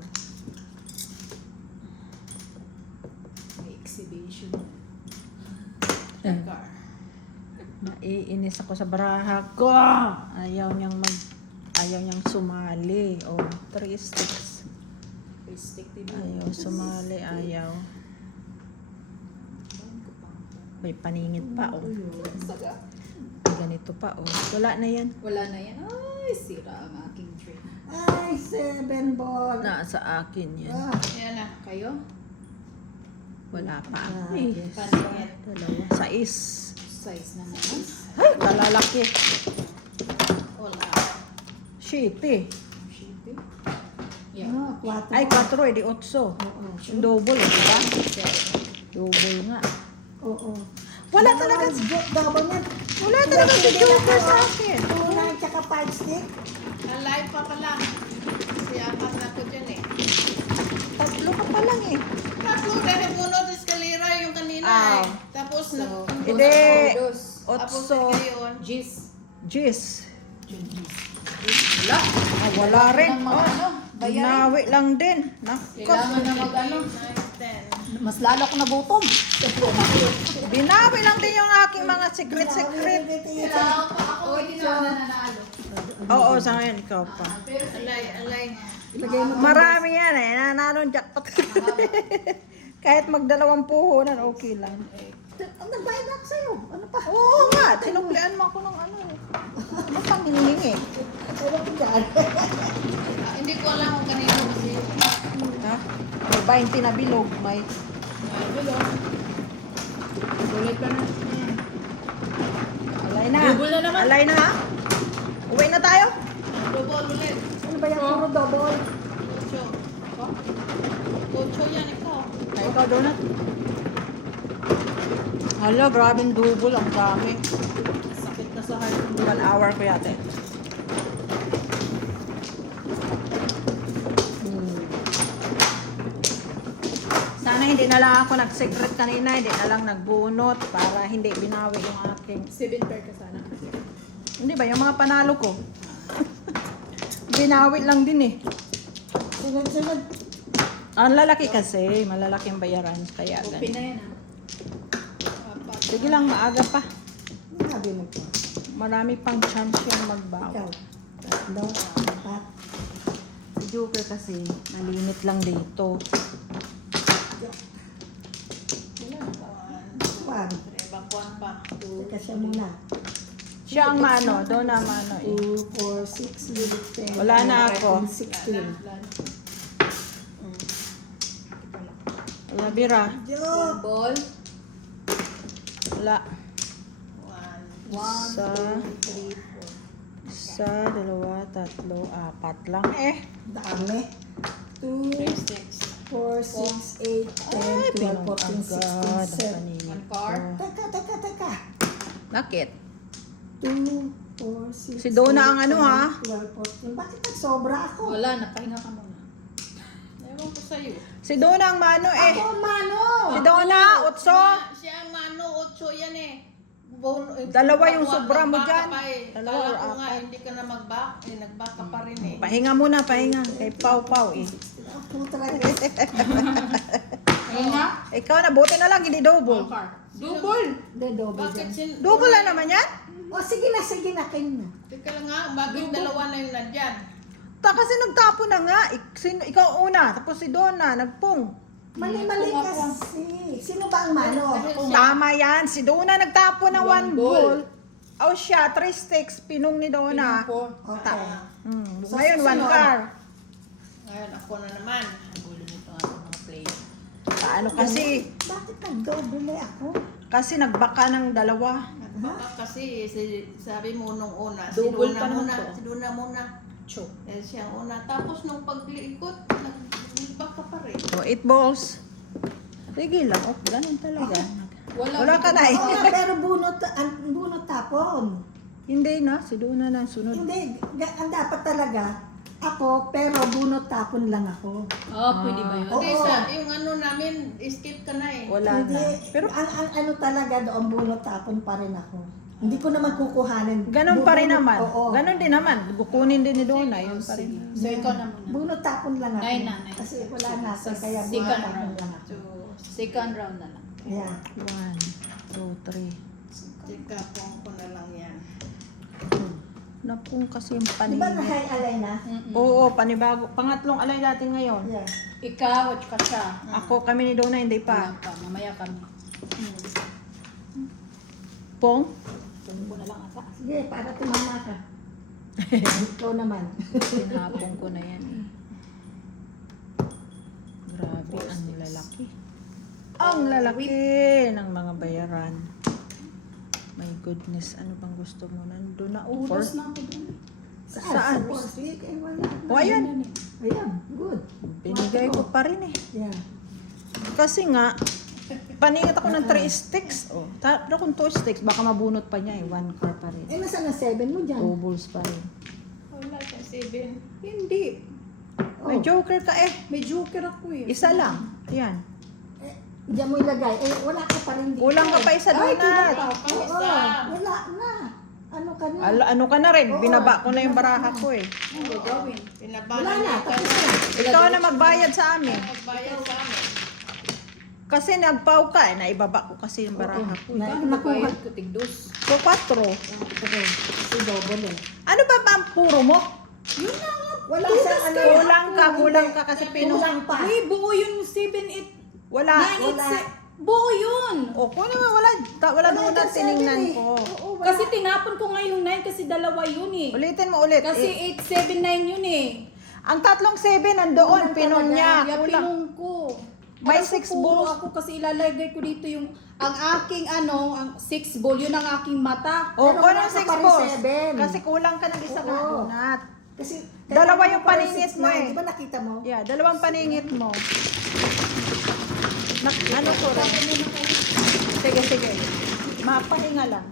May exhibition. Five car. Naiinis ako sa baraha ko. Ayaw niyang sumali. Oh, 3 sticks. Restricted. Ayaw sumali, ayaw. May paningit pa, oh. Saga. Ganito pa, oh. Wala na yan. Wala na yan. Ay, sira ang aking dream. Ay, 7 ball. Nasa akin yan. Ah, Ayan na. Kayo? Wala pa. Ah, Ay, yes. Paningit. dalawa. 6. Size na naman. Ay, kalalaki. Wala. 7. Shipping. Yeah. ano, 4. Ay, 4, edi 8. Oo. Yung double, eh, diba? Seven. Double nga. Oo. Wala talaga. Double net. Wala talaga si Joker sa akin. 2 na, tsaka 5 stick. Alive pa pala. Kasi apat na ko dyan eh. Tatlo ka pa lang eh. Tatlo, dahil bunot eskalera yung kanina Ah. eh. Tapos, So, Hindi. dos. tapos Otso. ngayon. Gis. Jis. Wala. Ah, wala rin. Ng mga ano, bayarin. Nawi lang din. Kailangan na mag-ano. 9, 10. Mas lalo ko nagutom. Binawi lang din yung aking mga secret. Ako hindi na nananalo. Oo, sa ngayon ikaw pa. Alay. Marami yan eh. Nananong jackpot. Kahit magdalawang puhunan, okay lang. Nagbayad ako sa'yo. Ano pa? Oo nga, sinuklian mo ako ng ano eh. Ano pang hiningi? Wala ko dyan. Hindi ko alam kung kanino kasi. Ha? May 20 na bilog, may... Ulit ka na. Alay na. Double na naman. Alay na ha? Uwi na tayo? Double ulit. Ano ba yan? Puro double. 8. 8 yan ikaw. Ay, ikaw, donut. Hala, grabing double. Ang dami. Sakit na sa heart. 1 hour ko yate. Sana hindi na lang ako nag-secret kanina, hindi na lang nagbunot para hindi binawi yung aking... 7 pair ka sana. Hindi ba, yung mga panalo ko? Binawi lang din eh. Sunod. Ang lalaki kasi, malalaking bayaran, kaya Open ganun. na yan ah. Sige lang, maaga pa. Sabi mo po. Marami pang chance yung magbawi. Ikaw. Tatlo. Apat. Si Joker kasi, nalimit lang dito. One. Bakuan pa. Teka siya muna. Siya ang mano, doon na mano eh. 2, 4, 6, 10. Wala na ako. 16. Wala, Bira. Joke. Ball. Wala. 1. 1, Isa, 2, 3, 4. isa, dalawa, tatlo, apat lang eh. Dami. 2, 4, 6, 8, 10, 12, 14, 16, 17. One card. Teka. Bakit? 2, 4, 6, Si Donna ang ano, ha? 12, 14. Bakit nagsobra ako? Wala, napahinga ka muna. Ewan ko sa'yo. Si Donna ang mano eh. Ako, mano! Si Donna, utso. Siya ang mano, 8 yan eh. Dalawa yung sobra mo Nagbaka dyan. pa eh. Dalawa Kala or ko nga, apat. hindi ka na mag-back. Eh, nag-back ka pa rin eh. Pahinga muna, pahinga. Kay Pau eh. Ako talaga. Pahinga. Ikaw na, buti na lang, hindi double. One card. Double. Hindi, double Bakit dyan. Double lang naman yan. O, sige na, kayo na. Teka lang nga, bakit dalawa na yung nandyan? Kasi nagtapo na nga. Ikaw una, tapos si Donna, nagpung. Mali kasi. Sino ba ang mano? Tama yan. Si Donna nagtapo ng One 1 ball. ball. O siya, 3 sticks, pinung ni Donna. Okay. So, Ngayon, 1 susunod. car. Ngayon, ako na naman. Ang gulo nito ang ating mga player. Paano kasi? Bakit nag-double ako? Kasi nagbaka ng dalawa. Baka kasi, sabi mo nung una, Double si pa Donna naman muna, to. si Donna muna. Choke. Eh, siya ang una. Tapos nung pag-liikot, nag-back ka pa rin. O, 8 balls. Sige lang. O, ganun talaga. Wala ka na eh. Oo nga, pero bunot tapon. Hindi na. Si Donna na sunod. Hindi, ang dapat talaga, ako, pero bunot tapon lang ako. Pwede ba yun? Hindi, Oo. yung ano namin, skip ka na eh. Wala Hindi, na. pero ang ano talaga doon, bunot tapon pa rin ako. Hindi ko naman kukuhanin. Ganun pa rin Bunot- naman. Oo. Ganun din naman. Kukunin din ni Donna. Yun pa rin. So, ikaw na muna. Bunot tapon lang ako. Nine na, nine. Kasi wala na ako, Sa kaya bunot second tapon round. lang ako. Second round na lang. Yeah. 1, 2, 3. Teka, pong ko na lang yan. Napung kasi yung Di ba paningin. na-high alay na? Oo, panibago. Pangatlong alay natin ngayon. Yeah. Ikaw at saka siya. Ako, kami ni Donna, hindi Wala pa. pa. Mamaya kami. Pong? Tunog ko na lang ata. Sige, para tumama ka. Ikaw naman. Tinapong ko na yan eh. Grabe, ang lalaki. Ang lalaki ng mga bayaran. My goodness, ano bang gusto mo? Nandun na offer? Utos na ako dun. Saan? Sa first week, eh wala. O, ayan. Ayan, good. Binigay ko pa rin eh. Yeah. Kasi nga, paningat ako ng 3 sticks. Oh, tatlo kung 2 sticks, baka mabunot pa niya eh. 1 car pa rin. Eh, nasaan na 7 mo dyan? 2 balls pa rin. Wala siya, 7. Hindi. May joker ka eh. May joker ako eh. Isa lang. Yan. Diyan mo ilagay. Eh, wala ka pa rin dito. Kulang ka pa isa Ay, donut. Oo, wala na. Ano ka na? Ano ka na rin? Binaba ko na yung baraha ko eh. Ano gagawin? Wala Pinabalan na, niya ka tapos na. na. Ikaw na magbayad sa amin. Magbayad sa amin. Kasi nagpaw ka eh. Naibaba ko kasi yung baraha ko. Ano magbayad ko? Tigdos. So, 4. Kasi double eh. Ano ba ba ang puro mo? Yun na nga. Wala sa ano. Kulang ka kasi Kulang pa. Uy, buo yun 7, 8, Wala. 9, 8, buo yun. O, kung naman wala doon na tiningnan ko. Oo, wala. Kasi tinapon ko nga yung 9 kasi dalawa yun eh. Ulitin mo ulit. Kasi 8, 7, 9 yun eh. Ang tatlong 7 nandoon, pinon niya. Kaya Kulang. pinong ko. May Parang 6 pupuro balls. ako kasi ilalagay ko dito yung ang aking ang 6 ball, yun ang aking mata. O, Pero kung wala anong ka 6 pa rin balls? 7. Kasi kulang ka ng isa na Oo. donut. Kasi Dalawa kaya yung pa rin paningit 6 mo na, eh. Di ba nakita mo? Yeah, dalawang paningit mo. Ano ko rin? Sige. Mapahinga lang.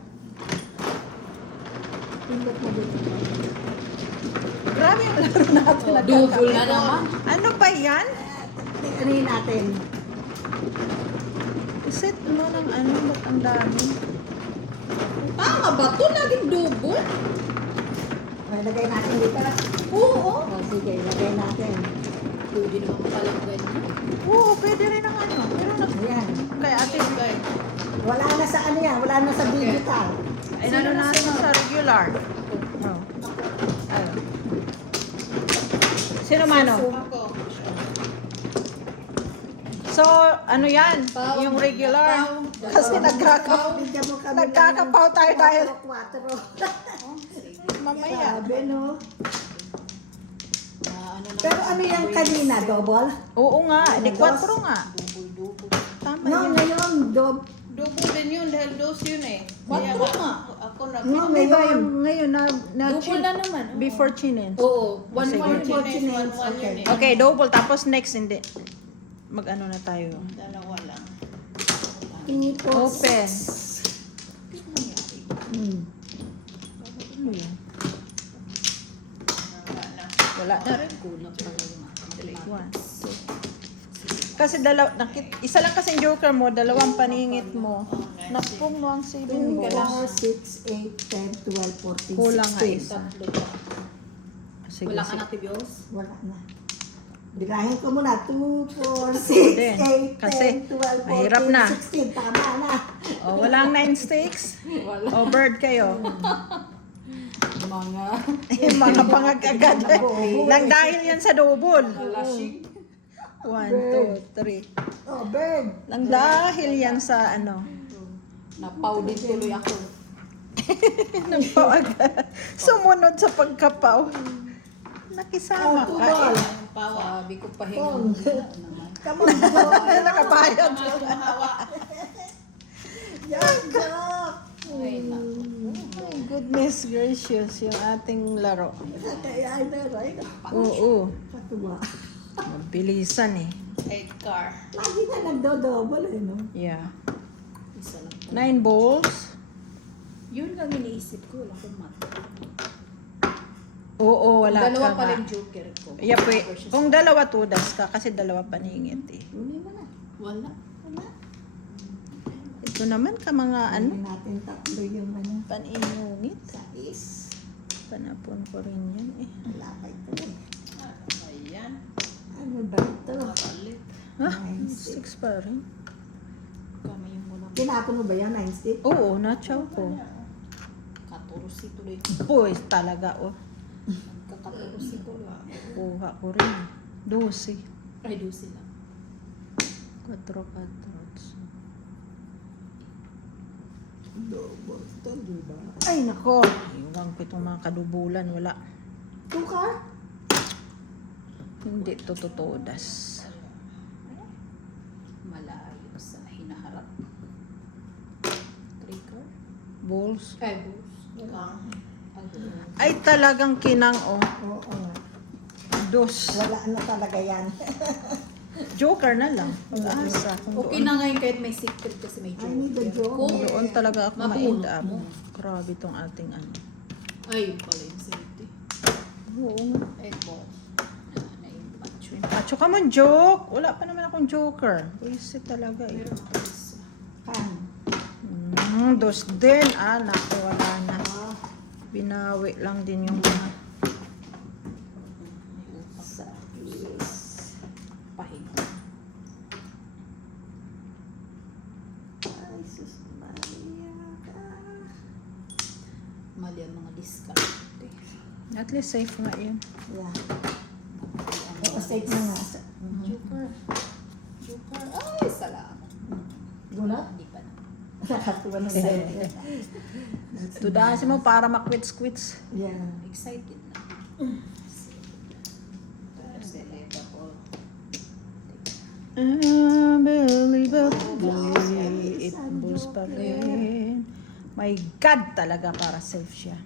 Pindot mo dito. Grabe yung laro natin. Double na naman. Ano ba yan? Tingnan natin. Set mo ng ano, ba't ang dami? Tama ba ito? Laging double? May lagay natin dito. Oo. O, sige, lagay natin. Pwede naman palang ganyan. Oo, pwede rin ang ano. Pero Ayan. kay ate, Wala na sa ano yan. Wala na sa digital. ay ano natin sa regular. No. Ayun. Sino mano? Ako. So, ano yan? Pau. Yung regular. Pau. Kasi Bigyan mo kami nagkakapaw tayo dahil 4. mamaya. Sabi, no? Ano na? Pero ano yung kanina? Double? Oo nga, di Dos. 4 nga. Double. Tama No, yan. ngayon, Dugo din yun dahil dos yun eh. Quattro nga. Ako na. No, Di ba ngayon. ngayon na Double na naman. Oo. before chinin. Oo. One Sige. more. Fortunate. yun eh. Okay, double. Tapos next, hindi. Mag-ano na tayo. Dalawa lang. Open. Hmm. Ano yun? Dalawa na. Wala na. Darin kulang pa yung One, two. Kasi isa lang kasing joker mo, dalawang paningit mo. Napong mo ang 7 2, balls. 4, 6, 8, 10, 12, 14, Kulang nga 16. isa. Tatlo pa. Sige, Wala ka sige. na tibios? Wala na. Bilahin ko muna. 2, 4, Din. 6, 8, Kasi 10, 12, 14, mahirap na. 16. Tama na. Oh, walang 9 sticks. Wala. O, bird kayo. Mga Yung mga pangag-agad. Nang dahil yan sa double. lasing. 1, 2, 3. Oh, bird. Nang dahil yan sa ano. Napaw din tuloy ako. Nagpawag. Sumunod sa pagkapaw. Nakisama ka Ball. eh. Pawa. Sabi ko pahinga Pong. muna naman. Come on, Joe. Nakabayad. Hawa. Yan, Joe. Ay, naku. My goodness gracious, yung ating laro. Kaya na, right? Oo. Katuwa. Mabilisan eh. 8 car. Lagi na nagdo-double eh, no? Yeah. Isa lang. 9 balls. Yun lang iniisip ko. Wala akong mata. Oo, wala Dalawa ka pa nga. rin joker ko. Yeah, kung dalawa tudas ka, kasi dalawa paningit eh. Huli mo na. Wala. Wala. Ito naman ka mga ano, Huli natin tatlo yung ano. paninungit. Sais. Panapon ko rin yan eh. Wala pa ito eh. Ayan. Ano ba ito? Makalit. Ha? Nice. 6 pa rin. Kami yung muna. Tinapon mo ba yan? 9 stick? Oo, nachaw ko. Katurusi tuloy. Boy, talaga oh. Kakaturusi ko lang. Kuha ko rin. 12. Ay, do sila. 4. Double. Ito, di ba? Ay, nako. Iwan ko itong mga kadubulan. Wala. 2 car? Hindi to tutudas. Malayo sa hinaharap. Trigger. Balls. Ay, boss. Kang. Ay, talagang kinang oh. Oo. Dos. Wala na talaga yan. Joker na lang. Pag-asa. Kung Okay na ngayon kahit may secret kasi may I need a joker. joke. doon talaga ako Mabunot ma-end up. mo. Grabe tong ating ano. Ay, yun pala yung safety. Oo nga. 8 balls. Naiba. Tsaka mo joke. Wala pa naman akong joker. Buisit talaga eh. Meron ako isa. Kan. Dos din. Naku, wala na. Binawi lang din yung mga. Sa is. Pahinga. Ay, sus Maria ka. Mali ang mga discount. At least safe nga yun. Yeah. Safe na nga. Joker. Joker. Ay, salamat. Guna? Hindi pa na. Nakatuwa na sa'yo. Tudasin mo para makwits-kwits. Yeah. Excited na. Unbelievable. Unbelievably, it moves pa rin. My God, talaga para safe siya.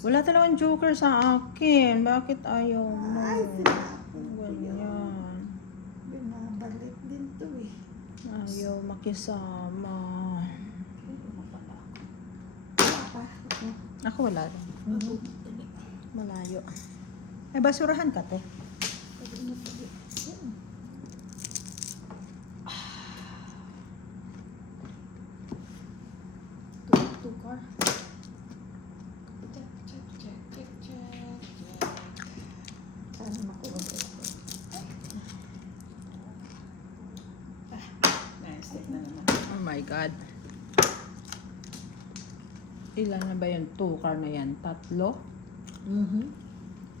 Wala talagang joker sa akin. Bakit ayaw mo? Ay, tinapon ko yun. Ganyan. Binabalik din to eh. Ayaw makisama. Ano pala ako? Wala pa. Ako wala rin. Dali. Malayo. Ay, basurahan ka, te. Two car. Check, check, check, check, check, check. Sana makuha ko. Nice, take na naman. Oh my God. Ilan na ba yung 2 car na yan? 3? Ito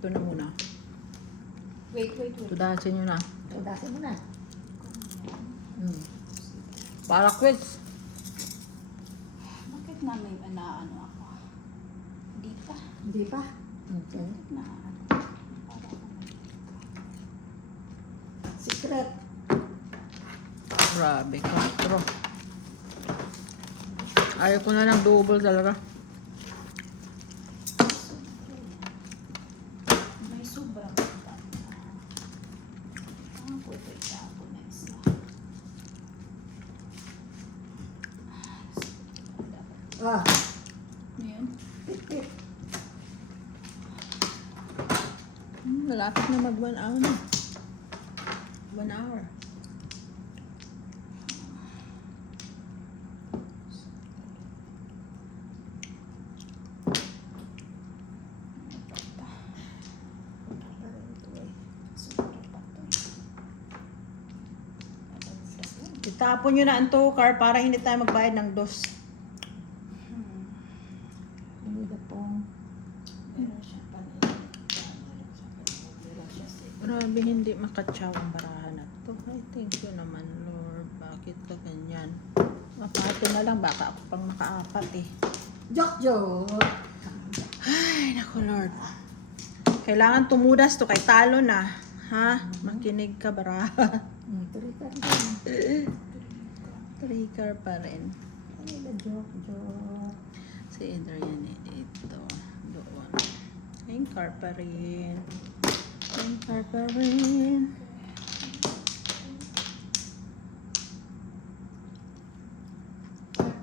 na muna. Wait. Tudasin nyo na. Tudasin mo na. Para quits. Bakit namin ano ako? Hindi pa. Hindi pa? Okay. Na ano. Para ako Secret. Grabe ka. Pero, ayaw ko na ng double talaga. may sobrang bata. Pwede itapo na isa. Ah. Ngayon, Malapit na mag 1 hour na. 1 hour. sobrang bata. Itapon nyo na ang 2 car para hindi tayo magbayad ng 2. Hindi na pong. Meron siya panay. Meron siya safe. Grabe, hindi makatsaw ang barahan na to. Ay, thank you naman, Lord. Bakit ka ganyan? Mapati na lang, baka ako pang makaapat eh. Joke. Ay, naku, Lord. Kailangan tumudas to kay talo na. Ha? Makinig ka, baraha. Tuloy ka rin. 3 car pa rin. Ay, na joke. Si Adrian eh, ito. Doon. 9 car pa rin. 9 car pa rin.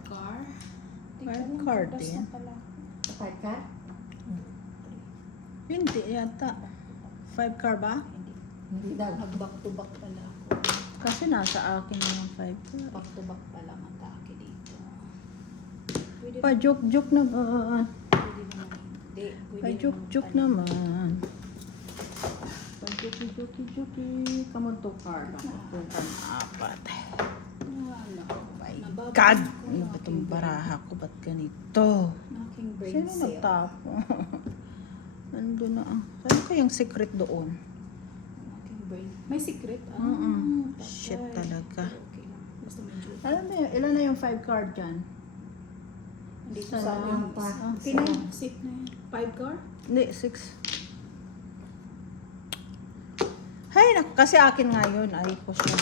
Car. Five car din. Kapag ka? Hindi yata. 5 car ba? Hindi. Hindi daw. Nag-back to back pala ako. Kasi nasa akin yung 5 car. Back to back pala ang atake dito. Pwede Pa-joke-joke naman. Pwede naman hindi. Pwede Pa-joke-joke naman. Pa-joke-joke-joke. Come on, 2 car lang. 2 car na 4. Wala. Nababalik God! ko Ano yung ba itong aking baraha ko? Ba't ganito? aking brain Sino cell. nagtapo? Nandun na. Saan kayang secret doon? Ang aking brain. May secret? Mm-mm. Patay. Shit talaga. Okay lang. Basta medyo. Alam mo yun, ilan na yung 5 card dyan? Dito Sa- sa amin. pa. Okay na. Safe na yan. 5 car? Hindi, 6. Hay, naku, kasi akin nga yun. Ay ko siya.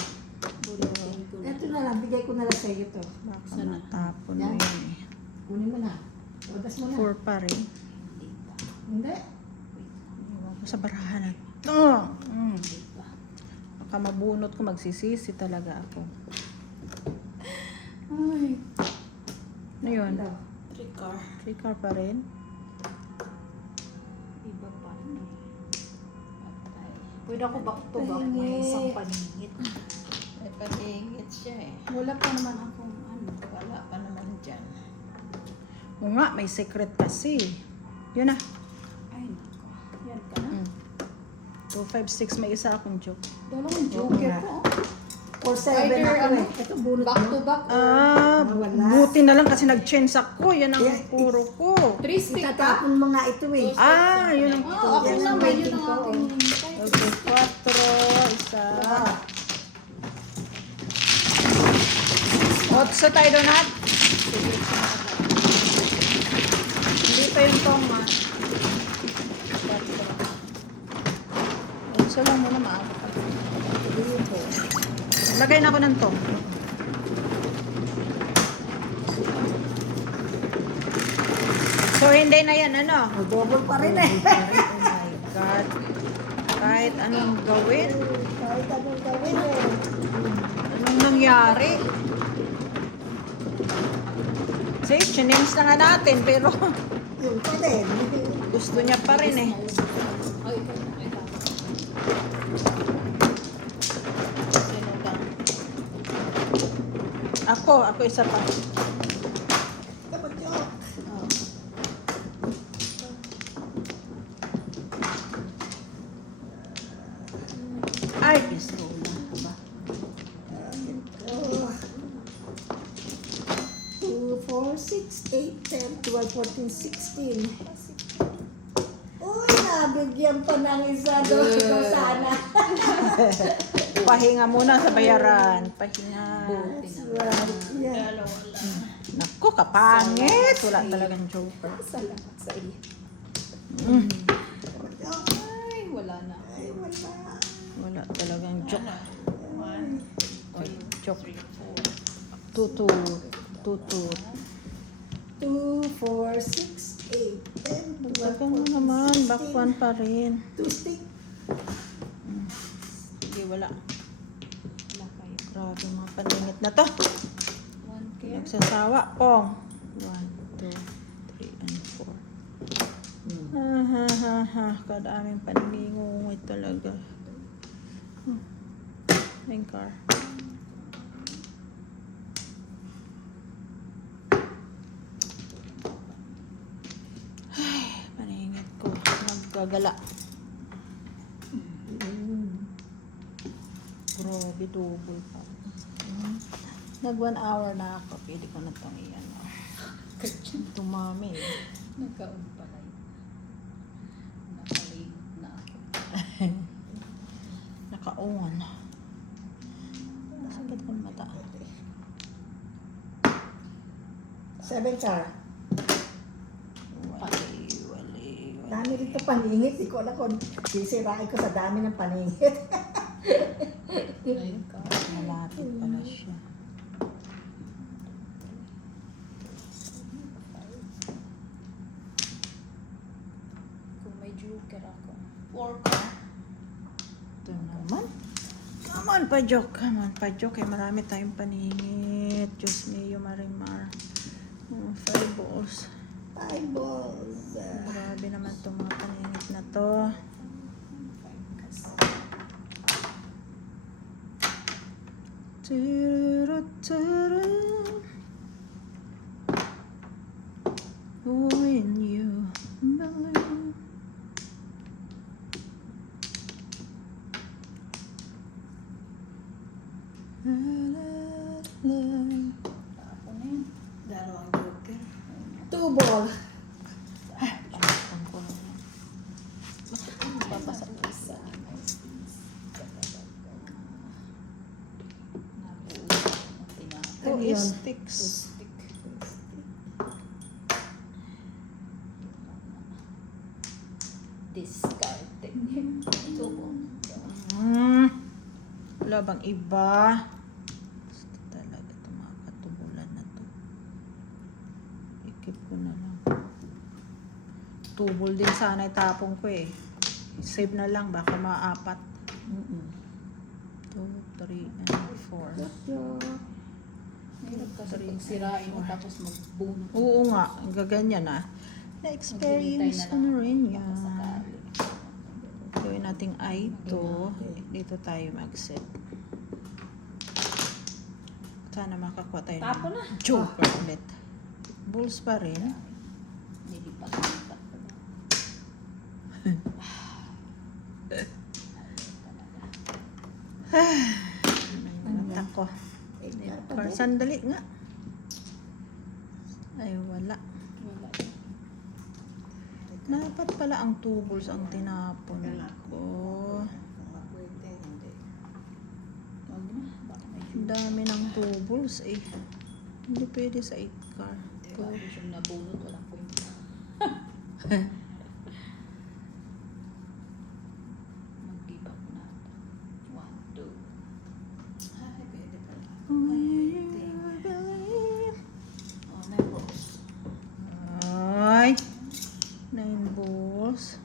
Bulitin ko na. Ito na lang. Bigay ko na lang sa iyo to. Baka Sana. matapon mo Yan. yun eh. Kunin mo na. Tudas mo na. 4 pa rin. Hindi pa. Hindi. Iwan ko sa barahan na. Oh! Hindi pa. Baka mabunot ko, magsisisi talaga ako. Ay. Ano yun? Daw. 3 car. 3 car pa rin. Iba pa. Patay. Pwede ako back to back. May isang paningit. May paningit siya eh. Wala pa naman akong ano. Wala pa naman dyan. O nga, may secret kasi. Yun na. Ay, nako. Yan ka na. 2, 5, 6. May isa akong joke. Dalawang joker nga. ko. Or 7 Either, ako ano, eh. Ito, bunot Back mo. to back. Wala. Buti na lang kasi nag-change ako. Yan ang Yeah, Oh, puro ko. 3 stick ka? Itatapon mo nga ito eh. Yun ang Oh, ako yan ang naman. Yun waiting ang ko. aking hintay. Okay, 4. Isa. 8 tayo donut. Hindi pa yung toma. 8 lang muna maawa. Lagay na ako ng tong. So, hindi na yan, ano? Double pa rin eh. Oh my God. Kahit anong gawin, Kahit anong gawin eh. anong nangyari. Say, chinings na nga natin, pero Yun pa din. gusto niya pa rin eh. Ay, ikaw na. Ay, tama. Sino ba? Ako isa pa. Dapat yun. Ay, gusto na. Aba. 2, 4, 6, 8, 10, 12, 14, 16. Uy, nabigyan pa ng isa doon. Ikaw sana. Pahinga muna sa bayaran. Pahinga. That's right. Yeah. Naku, kapangit. Wala talagang joker. Salamat sa iyo. Ay, wala na. Ay, wala. Wala talagang joke. 1, 2, Joke. 3, 2, 2, 4, 6, 8, 10, 12, Tagal mo 14, naman. 16. Back one pa rin. 2 stick. Sige, wala. Wala kayo. Grabe mga paningit na to. 1 care. Nagsasawa. Pong. 1, 2, 3, and 4. Kadaming paningingungoy talaga. Yung car. Ay, paningit ko. Naggagala. Grabe, double pa. Nag 1 hour na ako. Pwede ko na itong iyan. Tumami. Nagkaon pala yun. Nakaligot na ako. Naka-on. Sakit ko ng mata. 7 car. Wali. Dami rito paningit. Di ko alam kung sisirain ko sa dami ng paningit. Ayun ka. Malapit pala siya. Kung may joker ako. 4 ka. Ito naman. Naman pa joke. Naman pa joke. Eh, marami tayong paningit. Diyos mio, Marimar. 5 balls. 5 balls. Grabe naman itong mga paningit na to. When you believe. Ako na yun. Dalawang joker. 2 ball. Papasa. Isa. Two Yun. sticks. Stick. Discarded. Tubo. Wala bang iba? Gusto talaga ito mga katubulan na to. Ikip ko na lang. Tubol din sana itapong ko eh. Save na lang, baka maapat. 2, 3, and 4. Hirap kasi pag sirain mo tapos magbunot. Oo nga, gaganyan ah. Na-experience ko na rin yan. Sakali. Gawin nating I2. Dito tayo mag-set. Sana makakuha tayo Tapo na. joker ulit. Bulls pa rin. Hindi pa kita. Mata ko. Sandali nga. Ay, wala. Wala. Dapat pala ang 2 balls ang tinapon ko. Wag na. Baka may Ang dami ng 2 balls eh. Hindi pwede sa 8 car. Diba? Yung nabunot, walang punta. Mag-give up na. 1, 2. Ay, pwede pala. Oh, nervous. Ay! 9 balls.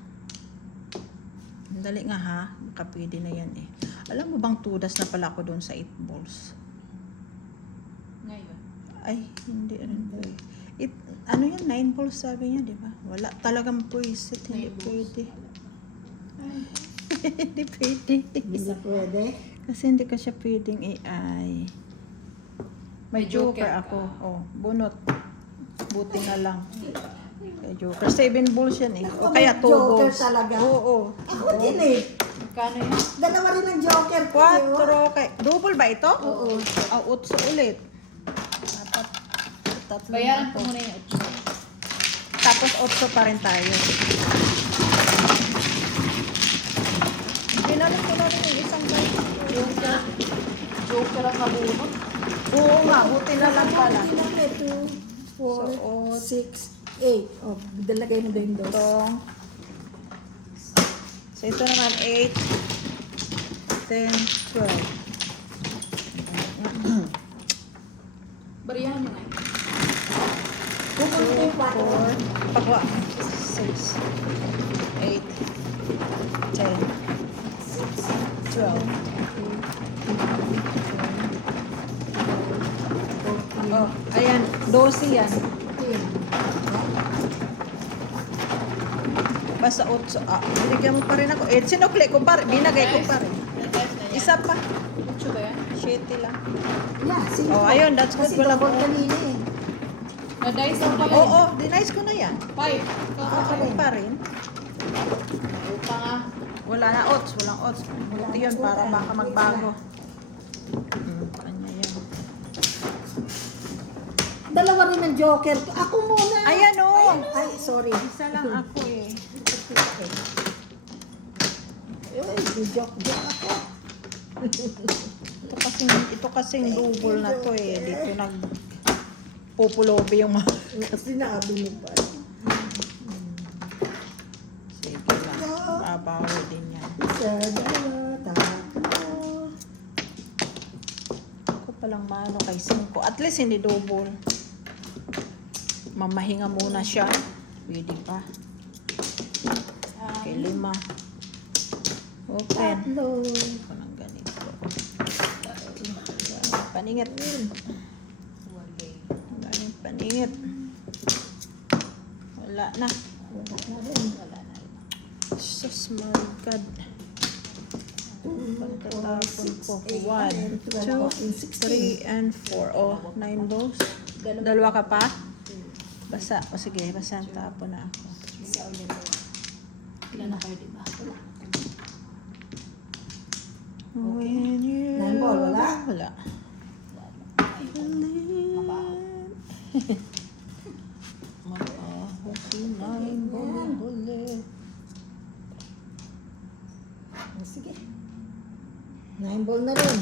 Dali nga ha. Baka pwede na yan eh. Alam mo bang 2 das na pala ako doon sa 8 balls? Ngayon. Ay, hindi rin pwede. Ano yan? 9 balls sabi niya, di ba? Wala talagang pwisit. Hindi 9 balls. pwede. Hindi pwede. Hindi pwede. Kasi hindi ka siya pwedeng AI. May joker ako. Oh, bunot. Buti na lang. May joker. 7 balls yan eh. O Ako, kaya may 2 joker balls. talaga. Oo. Ako din eh. Magkano yan? Dalawa rin ang joker ko. eh, oh. 4. Kay, double ba ito? Oo. Ah, 8 ulit. Dapat tatlo Bayaran na ko to. muna yung 8. Tapos 8 pa rin tayo. Pinalit ko na rin yung isang guys. Joker ang nabunot. Oo nga, buti na lang pala. Hindi lang eh. 2, 4, So, 6, 8. Oh, dalagay mo din dos. Itong. So ito naman 8, 10, 12. Bariyahan nyo na yun. Pupunta yung 4. Pakwa. 6, 8, 10, 12. Oh, ayan. 12 yan. Basta 8. Ah, binigyan mo pa rin ako. Eh, sinukli ko pa rin. Binagay ko pa rin. Isa pa. 8 ba yan? 7 lang. Yeah, sige. Oh, ayun. That's good. Kasi Wala double ko. kanina eh. Na-dice ang pala. Oo, dinice ko na yan. 5. Ako pa rin. Upa nga. Wala na odds. Walang odds. Buti yun para baka magbago. Kanya yan. Dalawa rin ang joker ko. Ako muna. Ayan o. Ay, sorry. Isa lang ako eh. Ay, joke ako. Ito kasing double na to eh. Dito pupulobe yung mga. Sinabi mo pa. Sige lang. Babawi din yan. Isa, dalawa, tatlo. Ako palang mano kay 5. At least hindi double. Mamahinga muna siya. Pwede pa. Kay 5. Open. Tatlo. Parang ganito. Paningit. Galing paningit. Wala na. Sus, my God. Pagkatapon ko. 1, 2, 3, and 4. Oh, 9 balls. Dalawa ka pa? Basa. O sige, basa. Tapon na ako. Isa ulit. Ilan na kayo, diba? When you... 9 ball, wala? Wala. Sige. 9 ball na rin.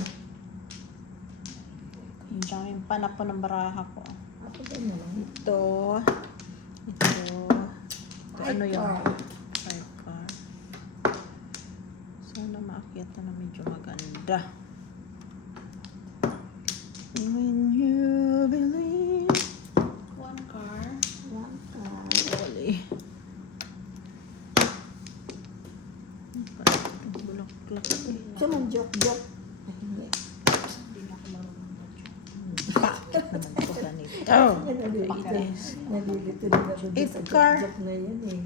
Yung daming panapon ng baraha ko. Ako din naman. Ito. Ano yun? 5 car. Sana maakyat na medyo maganda. When you believe. 1 car. Holy. Bulak-bulak. Siya mong joke. Ay, hindi. Hindi na ako marunong mag-joke. Bakit naman ito ganito? Nalilito na ako dun 8 sa car. joke na yan eh.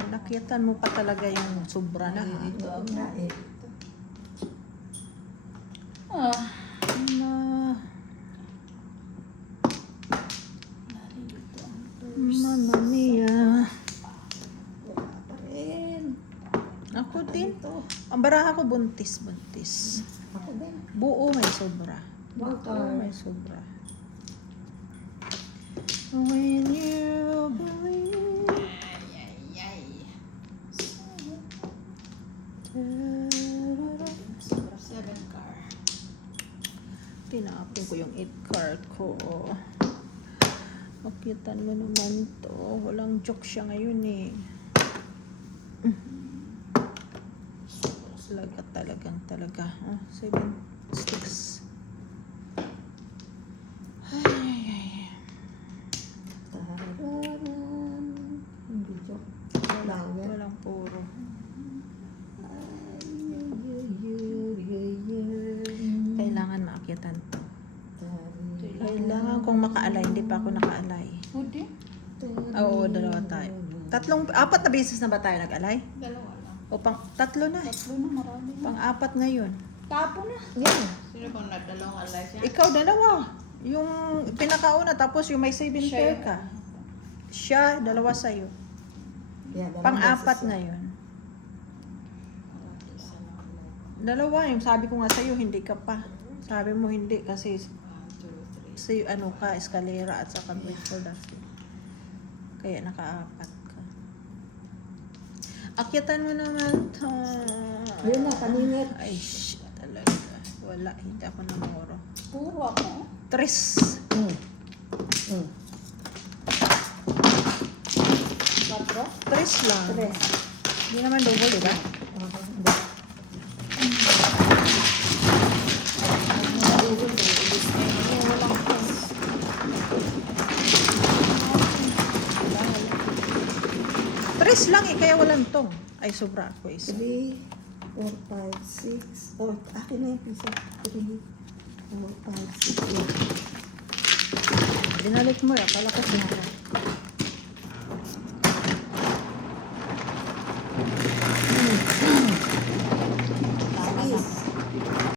Malaki Akyatan mo pa talaga yung sobra na. Ha? Oo nga eh. Ah. Na, Nalilito ang Mamma mia. Wala pa rin. Ako din. Ang baraha ko buntis. Ako din. Buo may sobra. One Buo card. may sobra. When you believe. Seven car. Tinapon ko yung 8 card ko. Makitan mo naman to. Walang joke siya ngayon eh. Talaga. Oh, 7 sticks. Ay. Tararan. Hindi joke. Flower. Walang puro. Kailangan maakyatan to. Kailangan kong makaalay. Hindi pa ako nakaalay. Pwede? Oo, dalawa tayo. Apat na beses na ba tayo nag-alay? Dalawa lang. O tatlo na. Tatlo na marami. Pang-apat ngayon. Tapo na. Yan. Sino bang nagdalawang alay siya? Ikaw dalawa. Yung pinakauna tapos yung may 7 pair ka. Siya, dalawa sa'yo. Pang-apat ngayon. Dalawa yung sabi ko nga sa'yo, hindi ka pa. Sabi mo hindi kasi 1, 2, 3. sa ano ka, eskalera at saka bridge kaya nakaapat ka. Akyatan mo naman to. Ayun na, kaningit. Ay, shit talaga. Wala, hindi ako namoro. Puro ako. 3. Mm. 3 lang. Tres. Hindi naman double, di ba? Hindi. Tres lang eh, kaya walang tong. Ay, sobra ako isa. 3, 4, 5, 6. Oh, akin na yung piso. 3, 4, 5, 6. Dinalit mo eh, akala ko sinara.